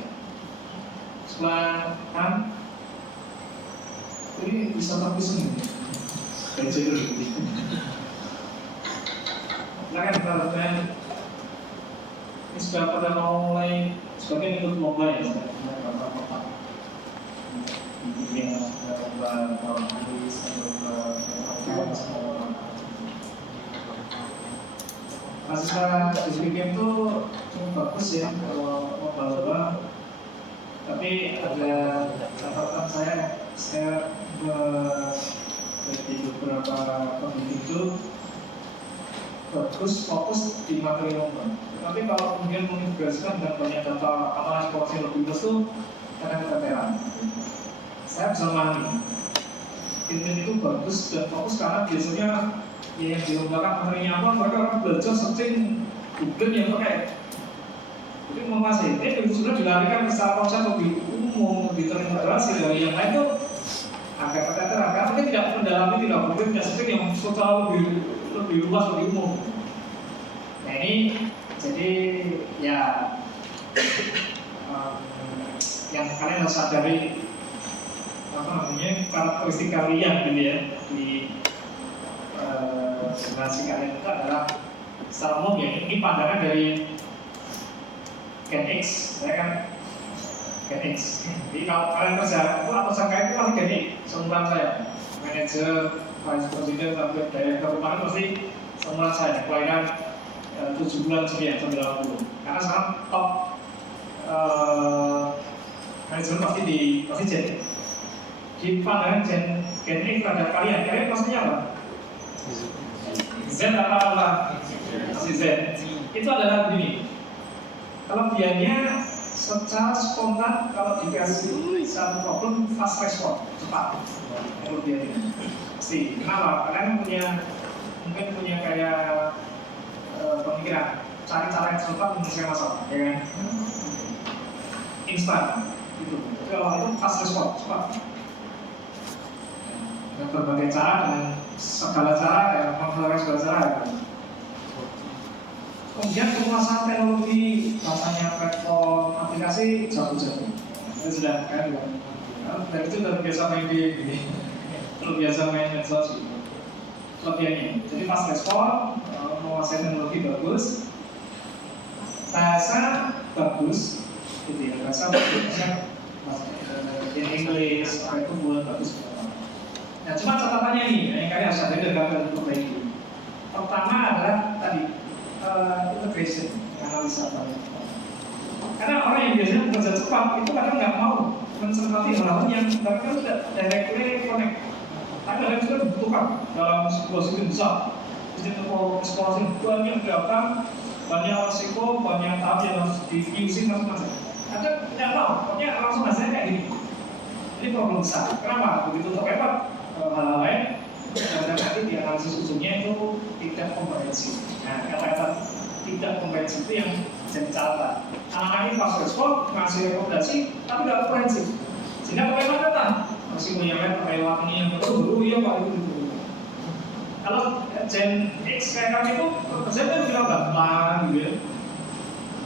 Sebelah kanan. Ini bisa tapi sini. Baca dulu. Silakan kita lakukan. Ini sudah pada mau mulai, sebagian ikut mulai ya. Yang orang tulis Mahasiswa SPKM itu cukup bagus ya kalau mau bawa, tapi ada catatan saya dari beberapa pembimbing itu bagus fokus di materi umum. Tapi kalau kemudian mengintegrasikan dengan banyak data analis polisi lebih luas itu kadang keteteran. Saya bisa memahami tim itu bagus dan fokus karena biasanya yang dilombakan materinya apa, mereka akan belajar searching Google yang terkait. Jadi menguasai ini sudah dilarikan secara konsep lebih umum, lebih terintegrasi dari yang lain itu agak keteteran karena mungkin tidak mendalami, tidak mungkin tidak searching yang secara lebih luas, lebih umum. Nah ini jadi ya yang kalian harus sadari apa namanya karakteristik kalian gitu ya di generasi kalian itu adalah secara umum ya ini pandangan dari Gen X, saya kan Gen X. Jadi kalau kalian kerja itu atasan kalian itu pasti Gen X, seumuran saya, manajer, vice president, tapi director kemarin pasti seumuran saya, kelahiran 7 bulan sekian sampai 80. Karena sekarang top manajer pasti Gen X. Di pandangan Gen X terhadap kalian maksudnya apa? Z apa? Si Z. Itu adalah begini. Kelebihannya secara spontan kalau dikasih satu problem fast respon, cepat. Kelebihannya pasti. Kenapa? Kalian mungkin punya kayak pemikiran cari cara yang cepat menyelesaikan masalah, ya kan? Instan, gitu. Kalau itu fast respon, cepat. Dengan berbagai cara, dengan segala cara, menggunakan segala cara. Ya. Kemudian penguasaan teknologi, bahasanya platform, aplikasi jago-jago. Itu sudah kan? Dari itu udah biasa main game, belum biasa main medsos. Kelebihannya, jadi fast respon, menguasai teknologi bagus, bahasa bagus, gitu ya, bahasa bagusnya English, apa itu buat bagus. Nah, cuma catatannya nih, yang kalian harus ada dalam perbaiki. Pertama adalah tadi integration, analisa banyak. Karena orang yang biasanya bekerja cepat itu kadang nggak mau mencermati hal-hal yang mereka tidak directly connect. Tapi kalian juga dibutuhkan dalam sebuah sistem besar, sistem eksplorasi banyak data, banyak risiko, banyak tahap yang harus diusing masing-masing. Ada tidak tahu, pokoknya langsung hasilnya kayak gini. Ini problem besar. Kenapa? Begitu terlewat hal-hal lain, dan nanti di analisis ujungnya itu tidak komprehensif. Nah, kata-kata tidak komprehensif itu yang jadi catatan. Anak-anak ini fast respon, ngasih rekomendasi, tapi tidak komprehensif. Sehingga kelewat datang. Masih punya lain kelewat ini yang dulu ya Pak itu. Kalau Gen X kayak kami itu, saya kan bilang gampang gitu ya.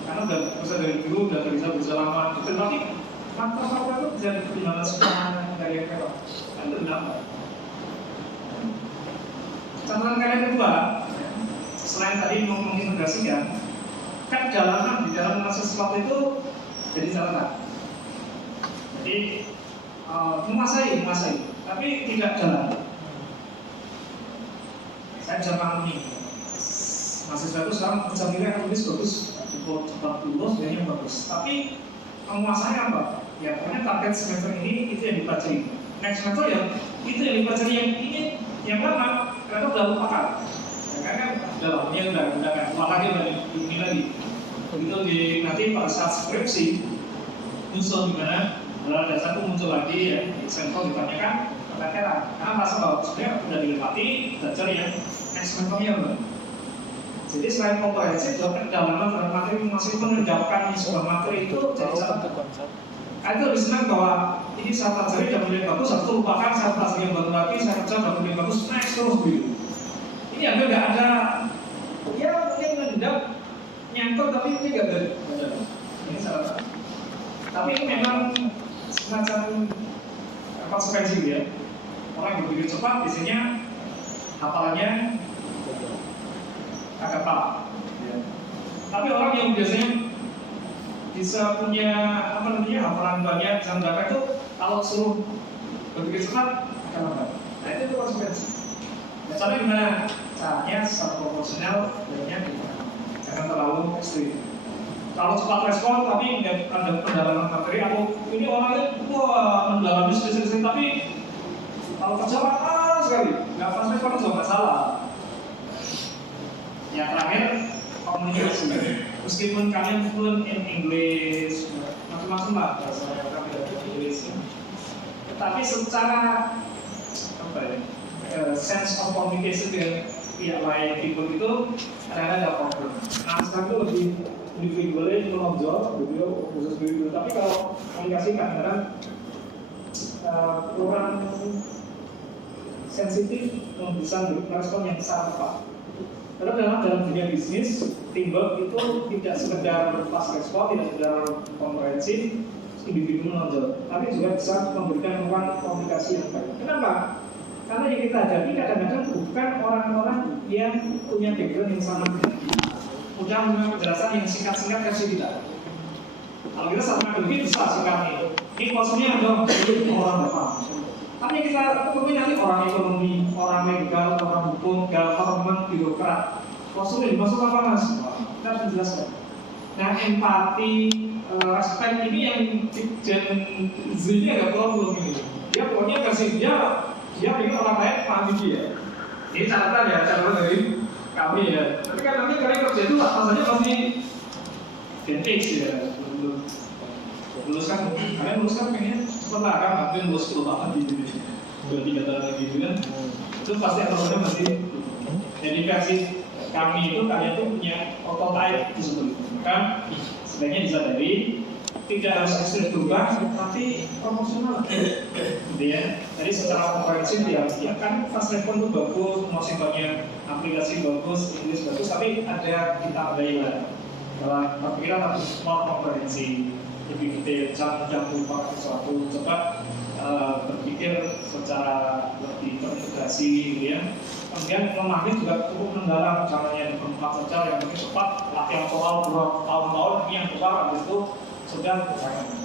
Karena udah bisa dari dulu, udah bisa lama. Tapi faktor-faktor itu bisa dipertimbangkan semua dari yang kelewat. Kan itu gampang. Catatan kalian kedua, selain tadi mengintegrasikan, kedalaman di dalam mengasih sesuatu itu jadi catatan. Jadi menguasai, tapi tidak dalam. Saya bisa pahami. Mahasiswa itu sekarang bisa milih tulis bagus, cukup cepat lulus, yang bagus. Tapi menguasai apa? Ya pokoknya target semester ini itu yang dipelajari. Next semester ya itu yang dipelajari, yang ini yang lama karena udah lupakan. Ya, karena udah lamanya udah kan lupa lagi, udah ini lagi. Begitu di nanti pada saat skripsi nyusul gimana? Lalu ada satu muncul lagi ya, sampel ditanyakan, kira-kira karena merasa bahwa sebenarnya udah dilewati, belajar yang next mentornya belum. Jadi selain komprehensif, juga kedalaman dalam materi masih mengendapkan sebuah materi itu jadi catatan. Itu lebih senang bahwa ini saya pelajari dan mulai bagus, satu lupakan, saya pelajari yang baru lagi, saya kerja dan mulai bagus, next terus begitu. Ini hampir nggak ada, ya mungkin mengendap, nyangkut tapi ini nggak ada. Ini salah satu. Tapi ini memang semacam konsekuensi ya. Orang yang berpikir cepat biasanya hafalannya agak parah. Ya. Tapi orang yang biasanya bisa punya hafalan banyak jam berapa itu kalau suruh berpikir cepat akan lambat. Nah itu konsekuensi. Nah, caranya gimana? Caranya secara proporsional banyak jangan terlalu ekstrim. Kalau cepat respon tapi nggak ada pendalaman materi atau ini orangnya mendalami spesialisasi tapi kalau kerja lama sekali nggak pas respon juga nggak salah. Yang terakhir komunikasi. Meskipun kalian fluent in English macam-macam lah bahasa kalian Inggris, tetapi secara sense of communication dengan pihak lain itu kadang-kadang ada problem. Nah sekarang itu lebih individualnya menonjol, gitu khusus individu. Tapi kalau komunikasi kadang-kadang kurang sensitif untuk bisa merespon yang sangat tepat. Karena dalam dunia bisnis, teamwork itu tidak sekedar fast respon, tidak sekedar komprehensif, individu menonjol, tapi juga bisa memberikan ruang komunikasi yang baik. Kenapa? Karena yang kita hadapi kadang-kadang bukan orang-orang yang punya background yang sama dengan kita. Punya penjelasan yang singkat-singkat versi kita. Kalau kita satu lebih bisa singkat ini konsumnya ada orang berpaham. Tapi kita ketemu nanti orang ekonomi, orang legal, orang hukum, government, birokrat. Konsumnya dimasuk apa mas? Kita harus menjelaskan. Nah empati, respect ini yang Gen Z-nya agak belum ini. Dia pokoknya versi dia ingin orang lain pahami dia. Ini catatan dari kami ya. Tapi kan nanti kalian kerja itu rasanya pasti Gen X ya. lulus kan, kalian lulus kan pengen cepet lah kan, tapi lulus 10 tahun gitu, 2-3 tahun lagi gitu kan, itu pasti atasannya masih. Jadi versi kami itu kalian tuh punya prototype disebut, kan sebaiknya disadari tidak harus ekstrim berubah, tapi proporsional, gitu ya. Jadi secara komprehensif ya, kan fast respon itu bagus, masukannya aplikasi bagus, Inggris bagus, tapi ada kita lah dalam perpikiran harus more komprehensif, lebih detail, jangan lupa sesuatu, coba berpikir secara lebih terintegrasi, gitu ya. Kemudian memahami juga cukup mendalam, caranya di perempat saja yang mungkin cepat, latihan soal bertahun-tahun, ini yang besar, habis itu sudah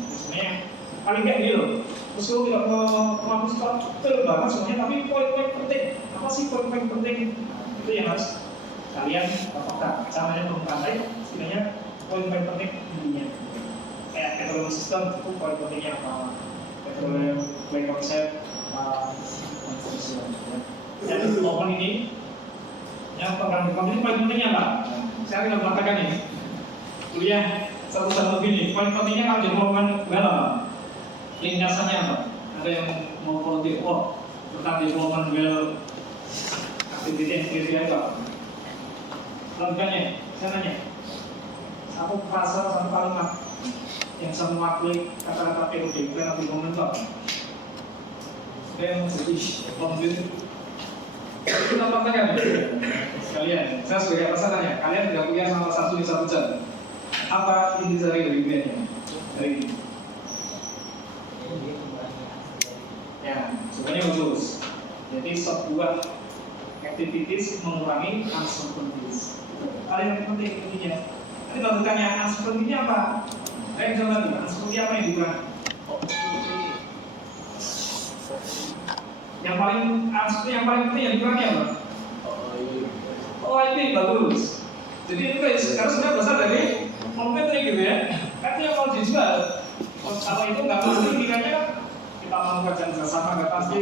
sebenarnya paling kayak gitu. Terus kalau tidak memahami secara detail banget sebenarnya, tapi poin-poin penting, apa sih poin-poin penting itu yang harus kalian apakah caranya bermukai, sebenarnya poin-poin penting intinya. Kayak metode sistem itu poin pentingnya apa, metode play konsep, dan seterusnya. Jadi momen ini yang program ini poin pentingnya apa? Saya akan mengatakan ini kuliah satu begini, poin pentingnya kalau development well apa? Lintasannya apa? Ada yang mau volunteer, tentang development well activity and KPI apa? Lanjutannya, saya nanya satu frasa, satu kalimat yang bisa mewakili kata-kata POD, plan of development itu apa? Saya yang jadi volunteer. Kita praktekkan sekalian. Saya sebagai atasan tanya, kalian tidak punya sama satu di 1 jam. Apa inti dari kliennya? Dari ini. Ya, semuanya bagus. Jadi sebuah activities mengurangi uncertainties. Kalian yang penting intinya. Nanti kalau ditanya uncertainty-nya apa? Saya bisa lagi, uncertainty apa yang dikurangi? Yang paling penting yang dikurangi apa? OIP bagus. Jadi itu karena sudah besar dari komputer gitu ya. Kan yang mau dijual. Kalau itu nggak pasti pikirannya kita mau kerja bersama nggak pasti,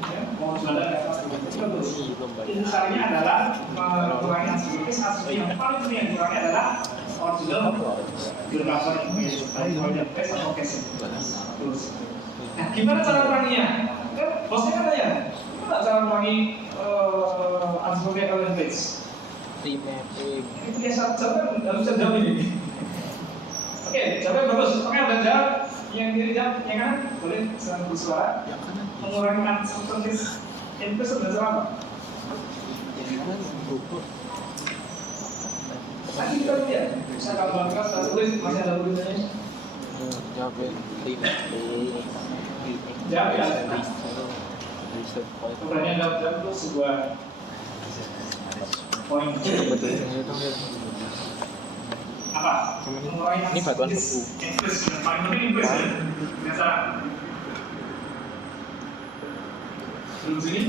ya. Mau jualan nggak pasti. Bagus. Intinya adalah mengurangi asumsi yang paling penting yang dikurangi adalah original berbagai tes atau case. Terus. Nah, gimana cara kuranginya? Bosnya kan tanya, gimana cara mengurangi unspoken language? Remapping. Ini punya satu jam kan harus bisa jawab ini. Oke, jawabnya bagus. Oke, ada jawab yang kiri jawab, yang kanan boleh sedang bersuara. Mengurangi uncertainties itu sebenarnya apa? Nanti kita lihat. Bisa gambarkan satu tulis, masih ada tulisannya. Jawabnya remapping. Jawab ya. Kemudian jawab itu sebuah poin apa? Ini batuan beku. Paling penting Inggris ya. Biasa. Belum sini?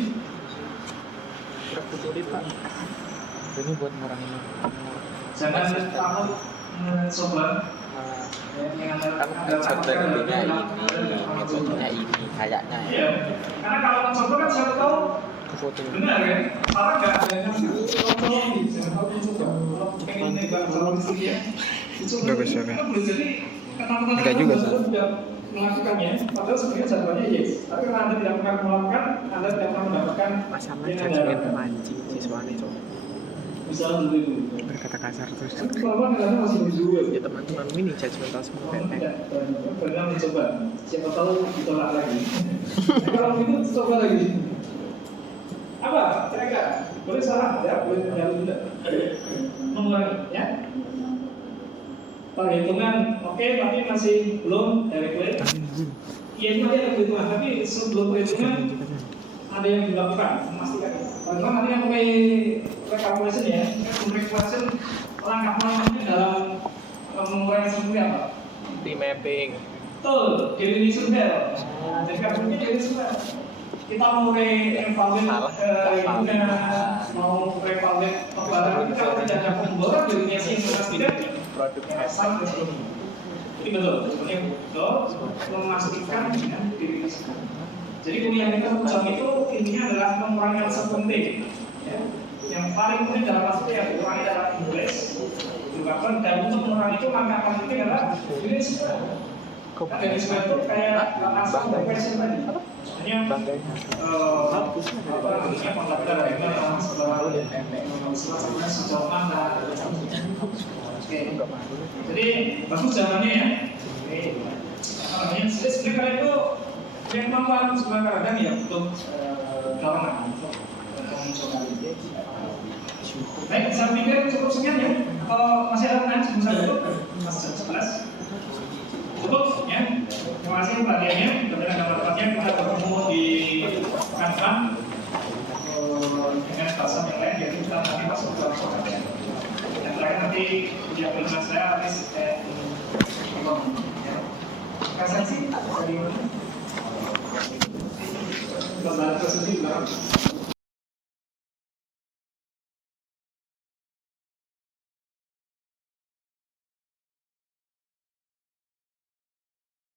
Ini buat ngurangin. Jangan kamu mencoba. Kan sebenarnya ini metodenya ini kayaknya ya. Iya. Karena kalau mencoba kan siapa tahu benar kan? Orang nggak ada yang pengen nebak calon istrinya. Bagus ya, Kan belum jadi ketakutan. Enggak juga sih. Melakukannya, padahal sebenarnya jawabannya yes. Tapi karena Anda tidak pernah melakukan, Anda tidak pernah mendapatkan Sama judgement mancing siswanya itu. Bisa dulu itu. Berkata kasar terus. Kalau kadang masih berdua. Ya teman-teman ini judgmental semua pepek. Pernah mencoba, siapa tahu ditolak lagi. Kalau itu coba lagi. Apa? Kira-kira boleh salah ya, boleh menjawab juga. Mengurangi ya. Perhitungan oke, tapi masih belum dari kulit. Iya itu ada perhitungan, tapi sebelum perhitungan ada yang dilakukan, memastikan. Bagaimana nanti yang pakai recalculation ya, recalculation langkah-langkahnya dalam mengurangi seperti apa? Remapping. Betul, definition bell. Jadi kan mungkin definition bell. Kita mau re-evaluate hidupnya, mau re-evaluate pembaharan kita kalau tidak ada pembaharan dirinya sih tidak produknya salah sebelum ini betul, sebenarnya betul memastikan dengan diri sendiri. Jadi kuliah kita jam itu intinya adalah mengurangi uncertainty. Ya. Yang paling penting dalam pasti yang dikurangi adalah Inggris juga kan dan untuk mengurangi itu langkah paling penting adalah Inggris. Mekanisme itu kayak langsung question tadi. Maksudnya harusnya kontaknya mereka setelah setelah sejauh mana. Oke. Jadi bagus jawabannya ya. Oke. Namanya sebenarnya kalian itu yang kemampuan sebenarnya kadang ya untuk dorongan untuk mencoba. Baik, saya pikir cukup sekian ya. Kalau masih ada pertanyaan sebelum saya tutup, masih jam 11. Cukup ya. Terima kasih perhatiannya. Kemudian ada tempatnya kita bertemu di kantor dengan bahasan yang lain. Jadi kita nanti masuk ke pertanyaan. Yang terakhir nanti ujian penulisan saya habis Kasasi dari mana? Lembaga tersebut